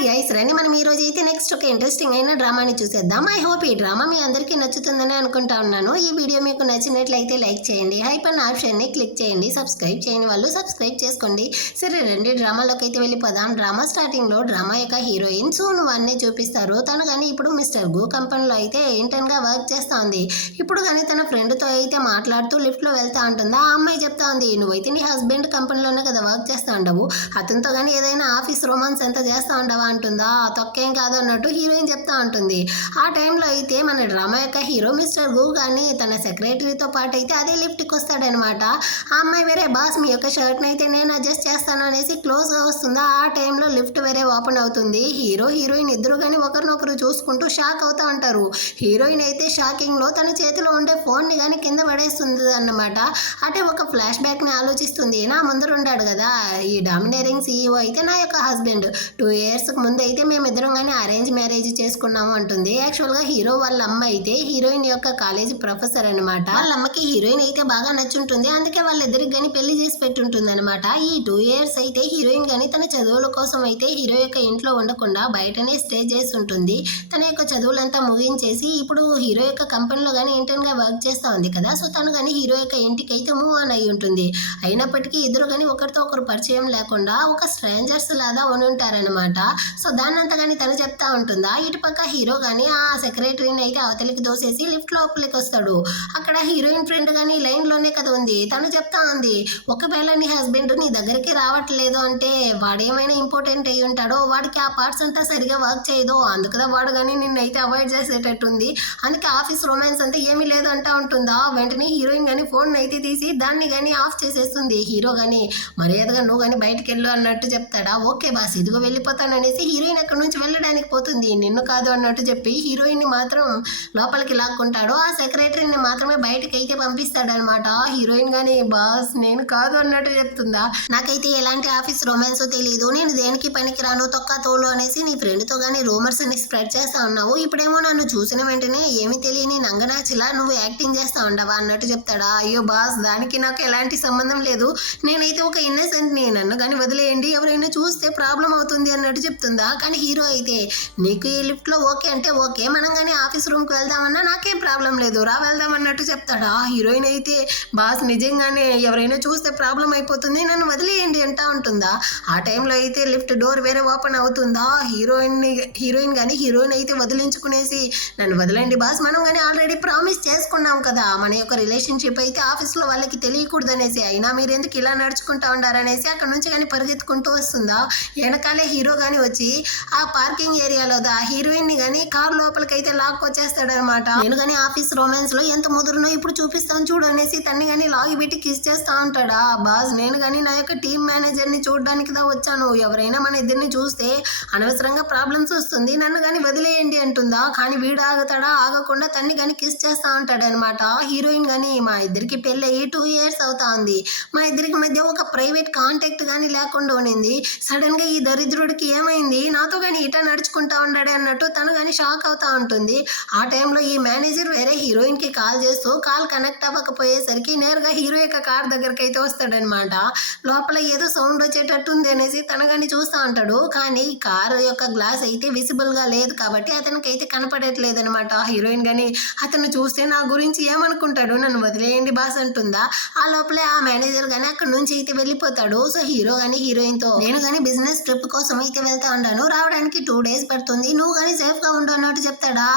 Hi guys, రండి మనం ఈ రోజు అయితే నెక్స్ట్ ఒక ఇంట్రెస్టింగ్ అయిన డ్రామాని చూసేద్దాం. ఐ హోప్ ఈ డ్రామా మీ అందరికీ నచ్చుతుందని అనుకుంటా ఉన్నాను. ఈ వీడియో మీకు నచ్చినట్లయితే లైక్ చేయండి, హైప్ అన్న ఆప్షన్ని క్లిక్ చేయండి, సబ్స్క్రైబ్ చేయని వాళ్ళు సబ్స్క్రైబ్ చేసుకోండి. సరే రండి డ్రామాలోకి అయితే వెళ్ళిపోదాం. డ్రామా స్టార్టింగ్ లో డ్రామా యొక్క హీరోయిన్ సూను వాన్ని చూపిస్తారు. తను కానీ ఇప్పుడు మిస్టర్ గు కంపెనీలో అయితే ఇంటర్న్ గా వర్క్ చేస్తా ఉంది. ఇప్పుడు కానీ తన ఫ్రెండ్ తో అయితే మాట్లాడుతూ లిఫ్ట్ లో వెళ్తా ఉంటుంది. ఆ అమ్మాయి చెప్తా ఉంది, నువ్వైతే నీ హస్బెండ్ కంపెనీలోనే కదా వర్క్ చేస్తా ఉండవు, అతనితో కానీ ఏదైనా ఆఫీస్ రొమాన్స్ ఎంత చేస్తా ఉండవా అంటుందా. తొక్కేం కాదు అన్నట్టు హీరోయిన్ చెప్తా ఉంటుంది. ఆ టైంలో అయితే మన డ్రామా యొక్క హీరో మిస్టర్ గు కానీ తన సెక్రటరీతో పాటు అయితే అదే లిఫ్ట్కి వస్తాడనమాట. ఆ అమ్మాయి వేరే, బాస్ మీ యొక్క షర్ట్ని అయితే నేను అడ్జస్ట్ చేస్తాను అనేసి క్లోజ్గా వస్తుందా. ఆ టైంలో లిఫ్ట్ వేరే ఓపెన్ అవుతుంది. హీరో హీరోయిన్ ఇద్దరు కానీ ఒకరినొకరు చూసుకుంటూ షాక్ అవుతా ఉంటారు. హీరోయిన్ అయితే షాకింగ్లో తన చేతిలో ఉండే ఫోన్ని కానీ కింద పడేస్తుంది అన్నమాట. అంటే ఒక ఫ్లాష్ బ్యాక్ని ఆలోచిస్తుంది. నా ముందర ఉన్నాడు కదా ఈ డామినేరింగ్ సీఈఓ అయితే నా యొక్క హస్బెండ్. 2 years ముందు అయితే మేమిద్దరం కానీ అరేంజ్ మ్యారేజ్ చేసుకున్నాము అంటుంది. యాక్చువల్గా హీరో వాళ్ళ అమ్మ అయితే హీరోయిన్ యొక్క కాలేజీ ప్రొఫెసర్ అనమాట. వాళ్ళ అమ్మకి హీరోయిన్ అయితే బాగా నచ్చుంటుంది. అందుకే వాళ్ళిద్దరికి కానీ పెళ్లి చేసి పెట్టుంటుంది అనమాట. ఈ 2 years అయితే హీరోయిన్ కానీ తన చదువుల కోసం అయితే హీరో యొక్క ఇంట్లో ఉండకుండా బయటనే స్టే చేసి ఉంటుంది. తన యొక్క చదువులంతా ముగించేసి ఇప్పుడు హీరో యొక్క కంపెనీలో కానీ ఇంటర్న్ గా వర్క్ చేస్తూ ఉంది కదా. సో తను కానీ హీరో యొక్క ఇంటికి అయితే మూవ్ ఆన్ అయి ఉంటుంది. అయినప్పటికీ ఇద్దరు కానీ ఒకరితో ఒకరు పరిచయం లేకుండా ఒక స్ట్రేంజర్స్ లాగా ఉంటారనమాట. సో దాన్నంతా కానీ తను చెప్తా ఉంటుందా. ఇటుపక్క హీరో కానీ ఆ సెక్రటరీని అయితే అవతలికి దోసేసి లిఫ్ట్ లోపలికి వస్తాడు. అక్కడ హీరోయిన్ ఫ్రెండ్ కానీ లైన్ లోనే కదా ఉంది. తను చెప్తా ఉంది, ఒకవేళ నీ హస్బెండ్ నీ దగ్గరికి రావట్లేదు అంటే వాడేమైనా ఇంపార్టెంట్ అయి ఉంటాడో, వాడికి ఆ పార్ట్స్ అంతా సరిగా వర్క్ చేయదు, అందుకదా వాడు కానీ నిన్నైతే అవాయిడ్ చేసేటట్టుంది, అందుకే ఆఫీస్ రొమాన్స్ అంతా ఏమీ లేదు అంటా ఉంటుందా. వెంటనే హీరోయిన్ కానీ ఫోన్ అయితే తీసి దాన్ని కానీ ఆఫ్ చేసేస్తుంది. హీరో కానీ మర్యాదగా నువ్వు కానీ బయటకు వెళ్ళు అన్నట్టు చెప్తాడా. ఓకే బాస్ ఇదిగో వెళ్ళిపోతాననేసి హీరోయిన్ అక్కడ నుంచి వెళ్ళడానికి పోతుంది. నిన్ను కాదు అన్నట్టు చెప్పి హీరోయిన్ ని మాత్రం లోపలికి లాక్కుంటాడు. ఆ సెక్రటరీని మాత్రమే బయటకి అయితే పంపిస్తాడనమాట. హీరోయిన్ గానీ బాస్ నేను కాదు అన్నట్టు చెప్తుందా. నాకైతే ఎలాంటి ఆఫీస్ రొమాన్స్ తెలియదు, నేను దేనికి పనికి రాను, తొక్క తోలు అనేసి నీ ఫ్రెండ్ తో గానీ రూమర్స్ ని స్ప్రెడ్ చేస్తా ఉన్నావు. ఇప్పుడేమో నన్ను చూసిన వెంటనే ఏమి తెలియని నంగనాచిలా నువ్వు యాక్టింగ్ చేస్తా ఉండవా అన్నట్టు చెప్తాడా. అయ్యో బాస్ దానికి నాకు ఎలాంటి సంబంధం లేదు, నేనైతే ఒక ఇన్నసెంట్, నన్ను కానీ వదిలేయండి, ఎవరైనా చూస్తే ప్రాబ్లం అవుతుంది అన్నట్టు చెప్తుందా. కానీ హీరో అయితే నీకు ఈ లిఫ్ట్ లో ఓకే అంటే ఓకే, మనం కానీ ఆఫీస్ రూమ్ కి వెళ్దామన్నా నాకేం ప్రాబ్లం లేదు, రా వెళ్దాం అన్నట్టు చెప్తాడా. హీరోయిన్ అయితే బాస్ నిజంగానే ఎవరైనా చూస్తే ప్రాబ్లం అయిపోతుంది, నన్ను వదిలేయండి అంటా ఉంటుందా. ఆ టైంలో అయితే లిఫ్ట్ డోర్ వేరే ఓపెన్ అవుతుందా. హీరోయిన్ కానీ హీరోయిన్ అయితే వదిలించుకునేసి నన్ను వదలండి బాస్, మనం కానీ ఆల్రెడీ ప్రామిస్ చేసుకున్నాం కదా మన యొక్క రిలేషన్షిప్ అయితే ఆఫీస్ లో వాళ్ళకి తెలియకూడదు అనేసి, అయినా మీరు ఎందుకు ఇలా నడుచుకుంటా ఉండారనేసి అక్కడ నుంచి కానీ పరిగెత్తుకుంటూ వస్తుందా. వెనకాలే హీరో గాని వచ్చి ఆ పార్కింగ్ ఏరియాలో హీరోయిన్ ని గానీ కార్ లోపలికి అయితే లాక్కొచ్చేస్తాడనమాట. నేను కానీ ఆఫీస్ రొమాన్స్ లో ఎంత ముదురునో ఇప్పుడు చూపిస్తాను చూడు అనేసి తన్ని కానీ లాగి పెట్టి కిస్ చేస్తా ఉంటాడా. బాస్ నేను కానీ నా యొక్క టీమ్ మేనేజర్ ని చూడడానికి దా వచ్చాను, ఎవరైనా మన ఇద్దరిని చూస్తే అనవసరంగా ప్రాబ్లమ్స్ వస్తుంది, నన్ను కానీ వదిలేయండి అంటుందా. కానీ వీడు ఆగుతాడా, ఆగకుండా తన్ని కానీ కిస్ చేస్తా ఉంటాడనమాట. హీరోయిన్ కానీ మా ఇద్దరికి పెళ్ళి అయ్యి 2 years అవుతా ఉంది, మా ఇద్దరికి మధ్య ఒక ప్రైవేట్ కాంటాక్ట్ కానీ లేకుండా ఉండింది, సడన్ గా ఈ దరిద్రుడికి ఏమైంది, నాతో కానీ ఇటా నడుచుకుంటా ఉన్నాడే అన్నట్టు తను కానీ షాక్ అవుతా ఉంటుంది. ఆ టైంలో ఈ మేనేజర్ వేరే హీరోయిన్ కి కాల్ చేస్తూ కాల్ కనెక్ట్ అవ్వకపోయేసరికి నేరుగా హీరో యొక్క కార్ దగ్గరికి అయితే వస్తాడనమాట. లోపల ఏదో సౌండ్ వచ్చేటట్టు ఉంది అనేసి తన కానీ చూస్తూ ఉంటాడు. కానీ కారు యొక్క గ్లాస్ అయితే విజిబుల్ గా లేదు కాబట్టి అతనికి అయితే కనపడట్లేదు అనమాట. హీరోయిన్ కానీ అతను చూస్తే నా గురించి ఏమనుకుంటాడు, నన్ను వదిలేయండి బాస్ అంటుందా. ఆ లోపలే ఆ మేనేజర్ కానీ అక్కడ నుంచి అయితే వెళ్ళిపోతాడు. సో హీరో కానీ హీరోయిన్ తో నేను కానీ బిజినెస్ ట్రిప్ కోసం అయితే వెళ్తా ఉంటాను, రావడానికి 2 days పడుతుంది, నువ్వు కానీ సేఫ్ గా ఉండు అన్నట్టు చెప్తాడా.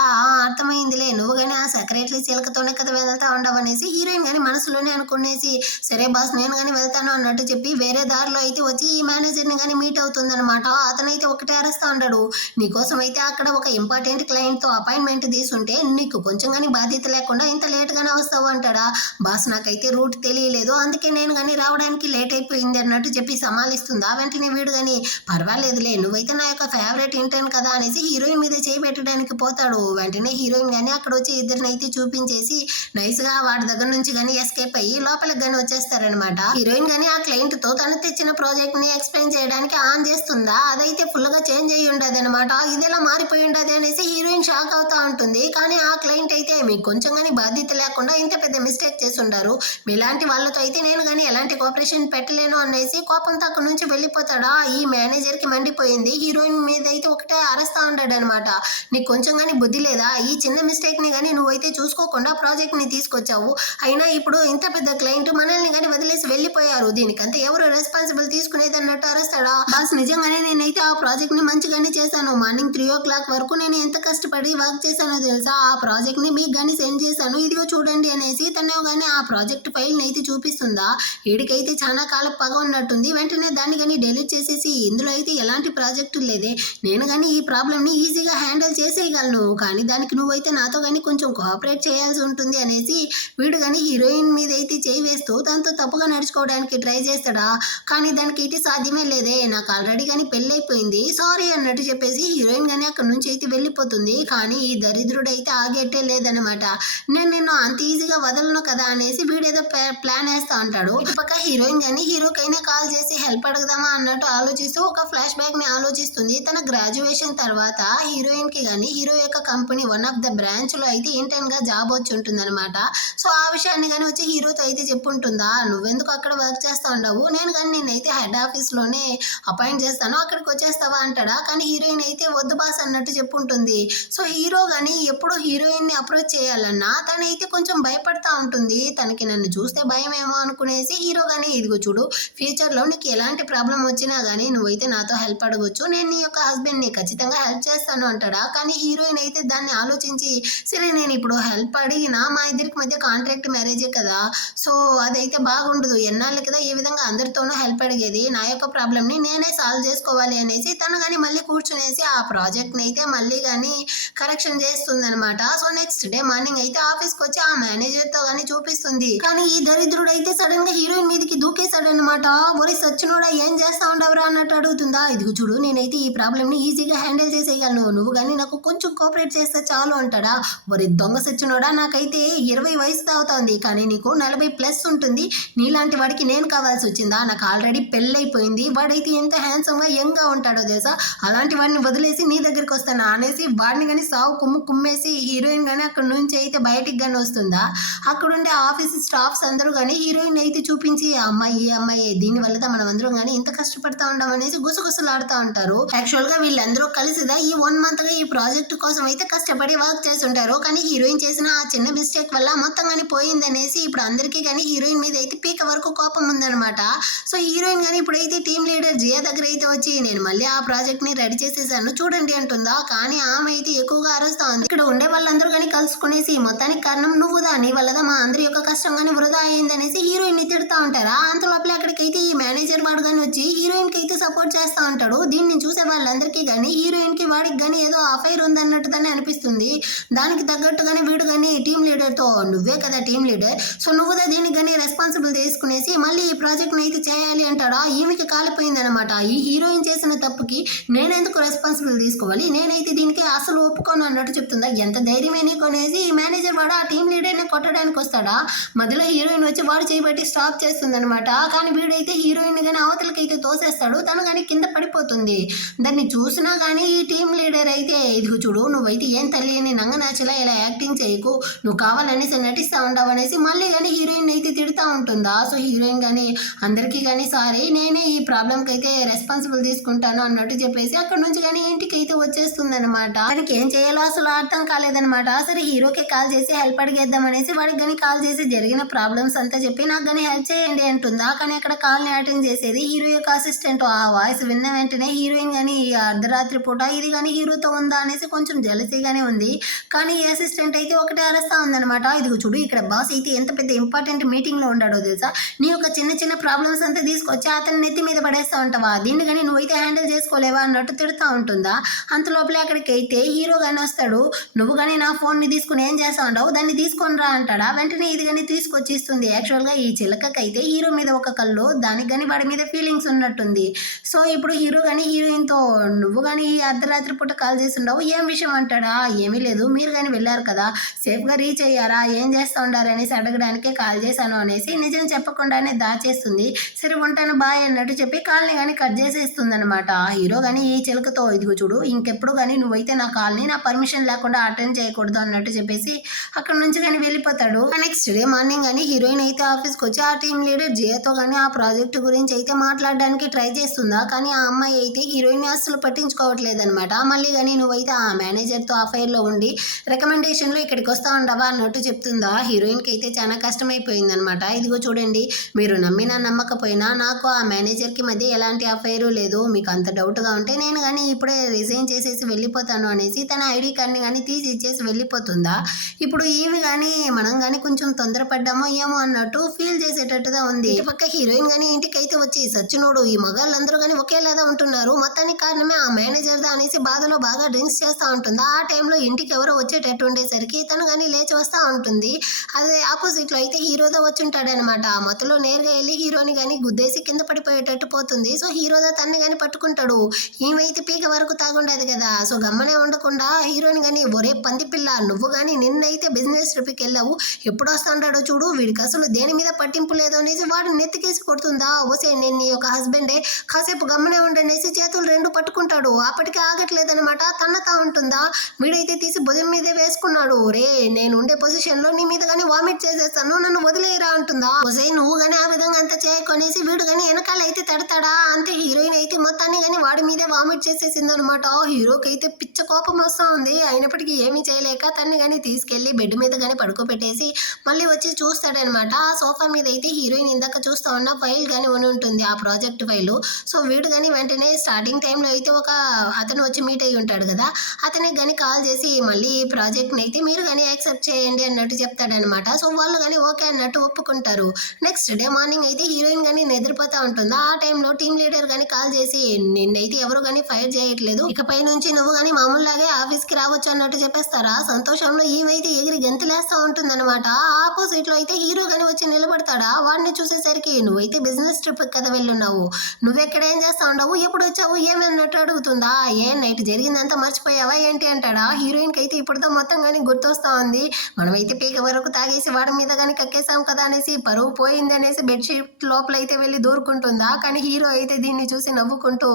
అర్థమైందిలే, నువ్వు కానీ ఆ సెక్రటరీ చిలకతోనే కదా వెళ్తా ఉండవు అనేసి హీరోయిన్ కానీ మనసులోనే అనుకునేసి సరే బాస్ నేను కానీ వెళ్తాను అన్నట్టు చెప్పి వేరే దారిలో అయితే వచ్చి ఈ మేనేజర్ ని కానీ మీట్ అవుతుందన్నమాట. అతనైతే ఒకటే అరుస్తా ఉంటాడు, నీకోసం అయితే అక్కడ ఒక ఇంపార్టెంట్ క్లయింట్ తో అపాయింట్మెంట్ తీసుంటే నీకు కొంచెం కానీ బాధ్యత లేకుండా ఇంత లేట్ గానే వస్తావు అంటాడా. బాస్ నాకైతే రూట్ తెలియలేదు, అందుకే నేను కానీ రావడానికి లేట్ అయిపోయింది అన్నట్టు చెప్పి సమాలిస్తుందా. వెంటనే వీడు కానీ పర్వాలేదులే నువ్వైతే నా యొక్క ఫేవరెట్ ఇంటర్న్ కదా అనేసి హీరోయిన్ మీద చేయి పెట్టడానికి పోతాడు. వెంటనే హీరోయిన్ కానీ అక్కడ వచ్చి ఇద్దరిని అయితే చూపించేసి నైస్ గా వాడి దగ్గర నుంచి కానీ ఎస్కేప్ అయ్యి లోపలికి కానీ వచ్చేస్తారనమాట. హీరోయిన్ కానీ ఆ క్లయింట్ తో తను తెచ్చిన ప్రాజెక్ట్ ని ఎక్స్ప్లెయిన్ చేయడానికి ఆన్ చేస్తుందా. అదైతే ఫుల్ గా చేంజ్ అయ్యి ఉండదు అనమాట. ఇది ఎలా మారిపోయి ఉండదు అనేసి హీరోయిన్ షాక్ అవుతా ఉంటుంది. కానీ ఆ క్లయింట్ అయితే మీకు కొంచెం కానీ బాధ్యత లేకుండా ఇంత పెద్ద మిస్టేక్ చేసి ఉండారు, మీలాంటి వాళ్ళతో అయితే నేను కానీ ఎలాంటి కోఆపరేషన్ పెట్టలేను అనేసి కోపంతో అక్కడ నుంచి వెళ్ళిపోతాడా. ఈ మేనేజర్ కి మండిపోయింది. అయిపోయింది. హీరోయిన్ మీద అయితే ఒకటే అరుస్తా ఉంటాడనమాట. నీకు కొంచెం గాని బుద్ధి లేదా? ఈ చిన్న మిస్టేక్‌ని గాని నువ్వైతే చూసుకోకుండా ప్రాజెక్ట్‌ని తీసుకొచ్చావు. అయినా ఇప్పుడు ఇంత పెద్ద క్లయింట్ మనల్ని గాని వదిలేసి వెళ్ళిపోయారు. దీనికంతా ఎవరు రెస్పాన్సిబుల్ తీసుకునేదన్నట్టు అరుస్తాడా? బాస్ నిజంగానే నేనైతే ఆ ప్రాజెక్ట్‌ని మంచిగానే చేశాను. మార్నింగ్ 3:00 వరకు నేను ఎంత కష్టపడి వర్క్ చేశానో తెలుసా? ఆ ప్రాజెక్ట్‌ని మీకు గాని సెండ్ చేశాను. ఇదిగో చూడండి అనేసి తను గాని ఆ ప్రాజెక్ట్ ఫైల్‌ని అయితే చూపిస్తుందా? ఈడికైతే చాలా కాలం పగ ఉన్నట్టుంది. వెంటనే దాన్ని గాని డిలీట్ చేసేసి ఇందులో అయితే ఎలాంటి ప్రాజెక్ట్ లేదే. నేను గాని ఈ ప్రాబ్లమ్‌ని ఈజీగా హ్యాండిల్ చేసేయగలను. కానీ దానికి నువ్వైతే నాతో గాని కొంచెం కోఆపరేట్ చేయాల్సి ఉంటుంది అనేసి వీడు గాని హీరోయిన్ మీద అయితే చేయి వేస్తూ తనతో తప్పుగా నడుచుకోవడానికి ట్రై చేస్తాడా? కానీ దానికైతే సాధ్యమే లేదే. నాకు ఆల్రెడీ గాని పెళ్లయిపోయింది. సారీ అన్నట్టు చెప్పేసి హీరోయిన్ గాని అక్కడి నుంచి అయితే వెళ్ళిపోతుంది. కానీ ఈ దరిద్రుడైతే ఆగేట్టే లేదనమాట. నేను నిన్ను అంత ఈజీగా వదలను కదా అనేసి వీడేదో ప్లాన్ వేస్తా ఉంటాడు. ఇటు పక్క హీరోయిన్ గాని హీరోకైనా కాల్ చేసి హెల్ప్ అడుగుదామా అన్నట్టు ఆలోచిస్తూ ఒక ఫ్లాష్ బ్యాక్ ని ఆలోచిస్తుంది. తన గ్రాడ్యుయేషన్ తర్వాత హీరోయిన్ కి గాని హీరో యొక్క company one of the branch లో అయితే ఇంటర్న్ గా జాబ్ వచ్చి ఉంటుంది అనమాట. సో ఆ విషయాన్ని గాని వచ్చి హీరోతో అయితే చెప్పుంటుందా? నువ్వెందుకు అక్కడ వర్క్ చేస్తా ఉండవు? నేను కానీ నేనైతే హెడ్ ఆఫీస్ లోనే అపాయింట్ చేస్తాను, అక్కడికి వచ్చేస్తావా అంటాడా? కానీ హీరోయిన్ అయితే వద్దు బాస్ అన్నట్టు చెప్పుంటుంది. సో హీరో గాని ఎప్పుడు హీరోయిన్ ని అప్రోచ్ చేయాలన్నా తనైతే కొంచెం భయపడతా ఉంటుంది. తనకి నన్ను చూస్తే భయమేమో అనుకునేసి హీరో గాని ఇదిగో చూడు, ఫ్యూచర్ లో నీకు ఎలాంటి ప్రాబ్లం వచ్చినా గానీ నువ్వైతే నాతో హెల్ప్ అడగొచ్చు. నేను నీ యొక్క హస్బెండ్ ని ఖచ్చితంగా హెల్ప్ చేస్తాను అంటాడా? కానీ హీరోయిన్ అయితే దాన్ని ఆలోచించి సరే నేను ఇప్పుడు హెల్ప్ అడిగినా మా ఇద్దరికి మధ్య కాంట్రాక్ట్ మ్యారేజే కదా, సో అదైతే బాగుండదు. ఎన్నాళ్ళు కదా ఈ విధంగా అందరితోనూ హెల్ప్ అడిగేది. నా యొక్క ప్రాబ్లమ్ ని నేనే సాల్వ్ చేసుకోవాలి అనేసి తను కానీ మళ్ళీ కూర్చునేసి ఆ ప్రాజెక్ట్ ని అయితే మళ్ళీ కానీ కరెక్షన్ చేస్తుంది అనమాట. సో నెక్స్ట్ డే మార్నింగ్ అయితే ఆఫీస్ కి వచ్చి ఆ మేనేజర్ తో కానీ చూపిస్తుంది. కానీ ఈ దరిద్రుడు అయితే సడన్ గా హీరోయిన్ మీదకి దూకేశాడు అనమాట. ఒరి సచ్చినోడా ఏం చేస్తా ఉండవరా అన్నట్టు అడుగుతుందా? ఇదిగో చూడు, నేనైతే ఈ ప్రాబ్లమ్ ని ఈజీగా హ్యాండిల్ చేసేయగలను. నువ్వు కానీ నాకు కొంచెం కోఆపరేట్ చేస్తే చాలు అంటాడా? ఒరి దొంగ సచ్చినోడా, నాకైతే 20 వయసు తాగుతోంది కానీ నీకు 40+ ఉంటుంది. నీలాంటి వాడికి నేను కావాల్సి వచ్చిందా? నాకు ఆల్రెడీ పెళ్ళైపోయింది. వాడైతే ఎంత హ్యాండ్సమ్ గా యంగ్ గా ఉంటాడో తెలుసా? అలాంటి వాడిని వదిలేసి నీ దగ్గరికి వస్తానా అనేసి వాడిని కానీ సావు కుమ్మేసి హీరోయిన్ కానీ అక్కడ నుంచి అయితే బయటికి కానీ వస్తుందా? అక్కడుండే ఆఫీస్ స్టాఫ్స్ అందరూ కానీ హీరోయిన్ అయితే చూపించి అమ్మాయి దీనివల్ల మనం అందరం కానీ ఇంత కష్టపడతా ఉంటాం అనేసి గుసగుసలాడుతూ ఉంటారు. యాక్చువల్ గా వీళ్ళందరూ కలిసిదా ఈ 1 month గా ఈ ప్రాజెక్ట్ కోసం అయితే కష్టపడి వర్క్ చేస్తుంటారు. కానీ హీరోయిన్ చేసిన ఆ చిన్న మిస్టేక్ వల్ల మొత్తం కానీ పోయిందనేసి ఇప్పుడు అందరికీ కానీ హీరోయిన్ మీద అయితే పీక వరకు కోపం ఉందన్నమాట. సో హీరోయిన్ కానీ ఇప్పుడైతే టీమ్ లీడర్ జియా దగ్గర అయితే వచ్చి నేను మళ్ళీ ఆ ప్రాజెక్ట్ ని రెడీ చేసేసాను చూడండి అంటుందా. కానీ ఆమె అయితే ఎక్కువగా అరుస్తా ఉంది. ఇక్కడ ఉండే వాళ్ళందరూ కానీ కలుసుకునేసి మొత్తానికి కారణం నువ్వుదా, నీ వల్లదా మా అందరి యొక్క కష్టం కానీ వృధా అయిందనేసి హీరోయిన్ ని తిడతా ఉంటారా. అంత లోపల అక్కడికైతే ఈ మేనేజర్ వాడు కానీ వచ్చి హీరోయిన్ కి అయితే సపోర్ట్ చేస్తా ఉంటాడు. దీన్ని చూసే వాళ్ళందరికీ కానీ హీరోయిన్ కి వాడికి కానీ ఏదో అఫైర్ ఉందన్నట్టుగానే అనిపిస్తుంది. దానికి తగ్గట్టుగానే వీడు కానీ టీమ్ లీడర్ తో నువ్వే కదా టీమ్ లీడర్, సో నువ్వుదా దీనికి కానీ రెస్పాన్సిబుల్ తీసుకునేసి మళ్ళీ ఈ ప్రాజెక్ట్ ని అయితే చేయాలి అంటాడా. ఈమెకి కాలిపోయింది అనమాట. ఈ హీరోయిన్ చేసిన తప్పుకి నేనెందుకు రెస్పాన్సిబుల్ తీసుకోవాలి, నేనైతే దీనికి అసలు ఒప్పుకోను అన్నట్టు చెప్తుందా. ఎంత ధైర్యమే నీకు అనేసి ఈ మేనేజర్ వాడు ఆ టీమ్ లీడర్ ని కొట్టడానికి వస్తాడా. మధ్యలో హీరోయిన్ వచ్చి వాడు చేయబట్టి స్టాప్ చేస్తుంది అనమాట. కానీ వీడైతే హీరోయిన్ కానీ అవతలకైతే తోసేస్తాడు. తను కానీ కింద పడిపోతుంది. దాన్ని చూసినా కానీ ఈ టీమ్ లీడర్ అయితే ఇదిగో చూడు, నువ్వైతే ఏం తెలియని నంగనాచలా ఇలా యాక్టింగ్ చేయకు, నువ్వు కావాలనేసి నటిస్తా ఉండవు అనేసి మళ్ళీ కానీ హీరోయిన్ అయితే తిడుతూ ఉంటుందా. సో హీరోయిన్ కానీ అందరికీ కానీ సారీ నేనే ఈ ప్రాబ్లంకి అయితే రెస్పాన్సిబుల్ తీసుకుంటాను అన్నట్టు చెప్పేసి అక్కడ నుంచి కానీ ఇంటికి అయితే వచ్చేస్తుంది అనమాట. తనకి ఏం చేయాలో అసలు అర్థం కాలేదనమాట. సరే హీరోకి కాల్ చేసి హెల్ప్ అడిగేద్దాం అనేసి వాడికి కానీ కాల్ చేసి జరిగిన ప్రాబ్లమ్స్ అంతా చెప్పి నాకు కానీ హెల్ప్ చేయండి అంటుందా. కానీ అక్కడ కాల్ని అటెండ్ చేసేది హీరో యొక్క అసిస్టెంట్. ఆ వాయిస్ విన్న వెంటనే హీరోయిన్ కానీ అర్ధరాత్రి పూట ఇది కానీ హీరోతో ఉందా అనేసి కొంచెం జలసీగానే ఉంది. కానీ ఈ అసిస్టెంట్ అయితే ఒకటే అరుస్తా ఉందనమాట. ఇదిగో చూడు, ఇక్కడ బాస్ అయితే ఎంత పెద్ద ఇంపార్టెంట్ మీటింగ్ లో ఉన్నాడో తెలుసా, నీ యొక్క చిన్న చిన్న ప్రాబ్లమ్స్ అంతా తీసుకొచ్చి అతని నెత్తి మీద పడేస్తా ఉంటావా, దీన్ని కానీ నువ్వైతే హ్యాండిల్ చేసుకోలేవా అన్నట్టు తిడుతూ ఉంటుందా. అంత లోపలే అక్కడికి అయితే హీరో కానీ వస్తాడు. నువ్వు కానీ నా ఫోన్ ని తీసుకుని ఏం చేస్తా ఉండవు, దాన్ని తీసుకొని రా అంటాడా. వెంటనే ఇది కానీ తీసుకొచ్చి ఇస్తుంది. యాక్చువల్ గా ఈ చిలకకైతే హీరో మీద ఒక కళ్ళు, దానికి కానీ వాడి మీద ఫీలింగ్స్ ఉన్నట్టుంది. సో ఇప్పుడు హీరో కానీ హీరోయిన్ తో నువ్వు కానీ ఈ అర్ధరాత్రి పూట కాల్ చేసి ఉండవు, ఏం విషయం అంటాడా. ఏమీ లేదు, మీరు కానీ వెళ్ళారు కదా, సేఫ్ గా రీచ్ అయ్యారా, ఏం చేస్తా ఉండారు అనేసి అడగడానికే కాల్ చేశాను అనేసి నిజం చెప్పకుండానే దాచేస్తుంది. సరే ఉంటాను బాయ్ అన్నట్టు చెప్పి కాల్ని కానీ కట్ చేసేస్తుంది అనమాట. హీరో కానీ ఈ చిలకతో ఇదిగో చూడు, ఇంకెప్పుడు కానీ నువ్వైతే నా కాల్ని నా పర్మిషన్ లేకుండా అటెండ్ చేయకూడదు అన్నట్టు చెప్పేసి అక్కడ నుంచి కానీ వెళ్ళిపోతాడు. నెక్స్ట్ డే మార్నింగ్ కానీ హీరోయిన్ అయితే ఆఫీస్కి వచ్చి ఆ టీమ్ లీడర్ జియాతో కానీ ఆ ప్రాజెక్ట్ గురించి అయితే మాట్లాడడానికి ట్రై చేస్తుందా. కానీ ఆ అమ్మాయి అయితే అయితే హీరోయిన్ అస్సలు పట్టించుకోవట్లేదు అనమాట. మళ్ళీ కానీ నువ్వైతే ఆ మేనేజర్తో అఫైర్లో ఉండి రికమెండేషన్లో ఇక్కడికి వస్తా ఉండవా అన్నట్టు చెప్తుందా. హీరోయిన్కి అయితే చాలా కష్టమైపోయింది అనమాట. ఇదిగో చూడండి, మీరు నమ్మినా నమ్మకపోయినా నాకు ఆ మేనేజర్కి మధ్య ఎలాంటి అఫైరు లేదు. మీకు అంత డౌట్గా ఉంటే నేను కానీ ఇప్పుడే రిజైన్ చేసేసి వెళ్ళిపోతాను అనేసి తన ఐడి కార్డ్ని కానీ తీసి ఇచ్చేసి వెళ్ళిపోతుందా. ఇప్పుడు ఈమె కానీ మనం కానీ కొంచెం తొందరపడ్డామో ఏమో అన్నట్టు ఫీల్ చేసేటట్టుగా ఉంది. ఇటు పక్క హీరోయిన్ కానీ ఇంటికి అయితే వచ్చి సచ్చినోడు ఈ మగాళ్ళందరూ కానీ ఒకేలాగా ఉంటున్నారు, మొత్తానికి కారణమే ఆ మేనేజర్దా అనేసి బాధలో బాగా డ్రింక్స్ చేస్తూ ఉంటుందా. ఆ టైంలో ఇంటికి ఎవరో వచ్చేటట్టు ఉండేసరికి తను కానీ లేచి వస్తూ ఉంటుంది. అదే ఆపోజిట్లో అయితే హీరోదా వచ్చుంటాడనమాట. ఆ మత్తులో నేరుగా వెళ్ళి హీరోని కానీ గుద్దేసి కింద పడిపోయేటట్టు పోతుంది. సో హీరోదా తన్ని కానీ పట్టుకుంటాడు. ఈమెయితే పీక వరకు తాగుండదు కదా. సో గమ్మనే ఉండకుండా హీరోని కానీ ఒరే పంది పిల్ల, నువ్వు కానీ నిన్నైతే బిజినెస్ ట్రిప్కి వెళ్ళావు, ఎప్పుడు వస్తాడాడో చూడు, వీడికి అసలు దేని మీద పట్టింపు లేదు అనేసి వాడు నెత్తికేసి కొడుతుందా. ఓసే నేను నీ యొక్క హస్బెండే, కాసేపు గమ్మనే ఉండనేసి చేతులు రెండు పట్టుకుంటాడు. అప్పటికే ఆగట్లేదనమాట, తన్నతా ఉంటుందా. వీడైతే తీసి భుజం మీదే వేసుకున్నాడు. రే నేను ఉండే పొజిషన్లో నీ మీద కానీ వామిట్ చేసేస్తాను, నన్ను వదిలేయరా అంటుందా. ఓసే నువ్వు కానీ ఆ విధంగా అంతా చేయకొనేసి వీడు కానీ వెనకాల అయితే తడతాడా. అంతే హీరోయిన్ అయితే మొత్తాన్ని కానీ వాడి మీదే వామిట్ చేసేసింది అనమాట. హీరోకి అయితే పిచ్చ కోపం వస్తూ ఉంది. అయినప్పటికీ ఏమీ చేయలేక తన్ని కానీ తీసుకెళ్లి బెడ్ మీద కానీ పడుకోబెట్టేసి మళ్ళీ వచ్చి చూస్తాడనమాట. ఆ సోఫా మీద అయితే హీరోయిన్ ఇందాక చూస్తా ఉన్న ఫైల్ కానీ ఉంటుంది, ఆ ప్రాజెక్ట్ ఫైలు. సో వీడు కానీ వెంటనే స్టార్టింగ్ టైంలో అయితే ఒక అతను వచ్చి మీట్ అయ్యి ఉంటాడు కదా, అతనికి కానీ కాల్ చేసి మళ్ళీ ఈ ప్రాజెక్ట్ని అయితే మీరు కానీ యాక్సెప్ట్ చేయండి అన్నట్టు చెప్తాడనమాట. సో వాళ్ళు కానీ ఓకే అన్నట్టు ఒప్పుకుంటారు. నెక్స్ట్ డే మార్నింగ్ అయితే హీరోయిన్ కానీ నిద్రపోతా ఉంటుంది. ఆ టైంలో టీమ్ లీడర్ కానీ కాల్ చేసి నిన్నైతే ఎవరు కానీ ఫైర్ చేయట్లేదు, ఇకపై నుంచి నువ్వు కానీ మామూలులాగే ఆఫీస్కి రావచ్చు అన్నట్టు చెప్పేస్తారా. సంతోషంలో ఈవైతే ఎగిరి గెంతులేస్తా ఉంటుందన్నమాట. ఆపోజిట్ లో అయితే హీరో కానీ వచ్చి నిలబడతాడా. వాడిని చూసేసరికి నువ్వైతే బిజినెస్ ట్రిప్ కదా వెళ్ళున్నావు, నువ్వెక్కడ ఏం చేస్తా ఉండవు, ఎప్పుడు వచ్చావు ఏమన్నట్టు అడుగుతుందా. నైట్ జరిగిందంతా మర్చిపోయావా ఏంటి అంటాడా. హీరోయిన్కి అయితే ఇప్పుడుతో మొత్తం కానీ గుర్తొస్తా ఉంది. మనమైతే పీక వరకు తాగేసి వాడి మీద కానీ కక్కేసాం కదా అనేసి పరువు పోయింది అనేసి బెడ్షీట్ లోపల అయితే వెళ్ళి దూరుకుంటుందా. కానీ హీరో అయితే దీన్ని చూసి నవ్వుకుంటూ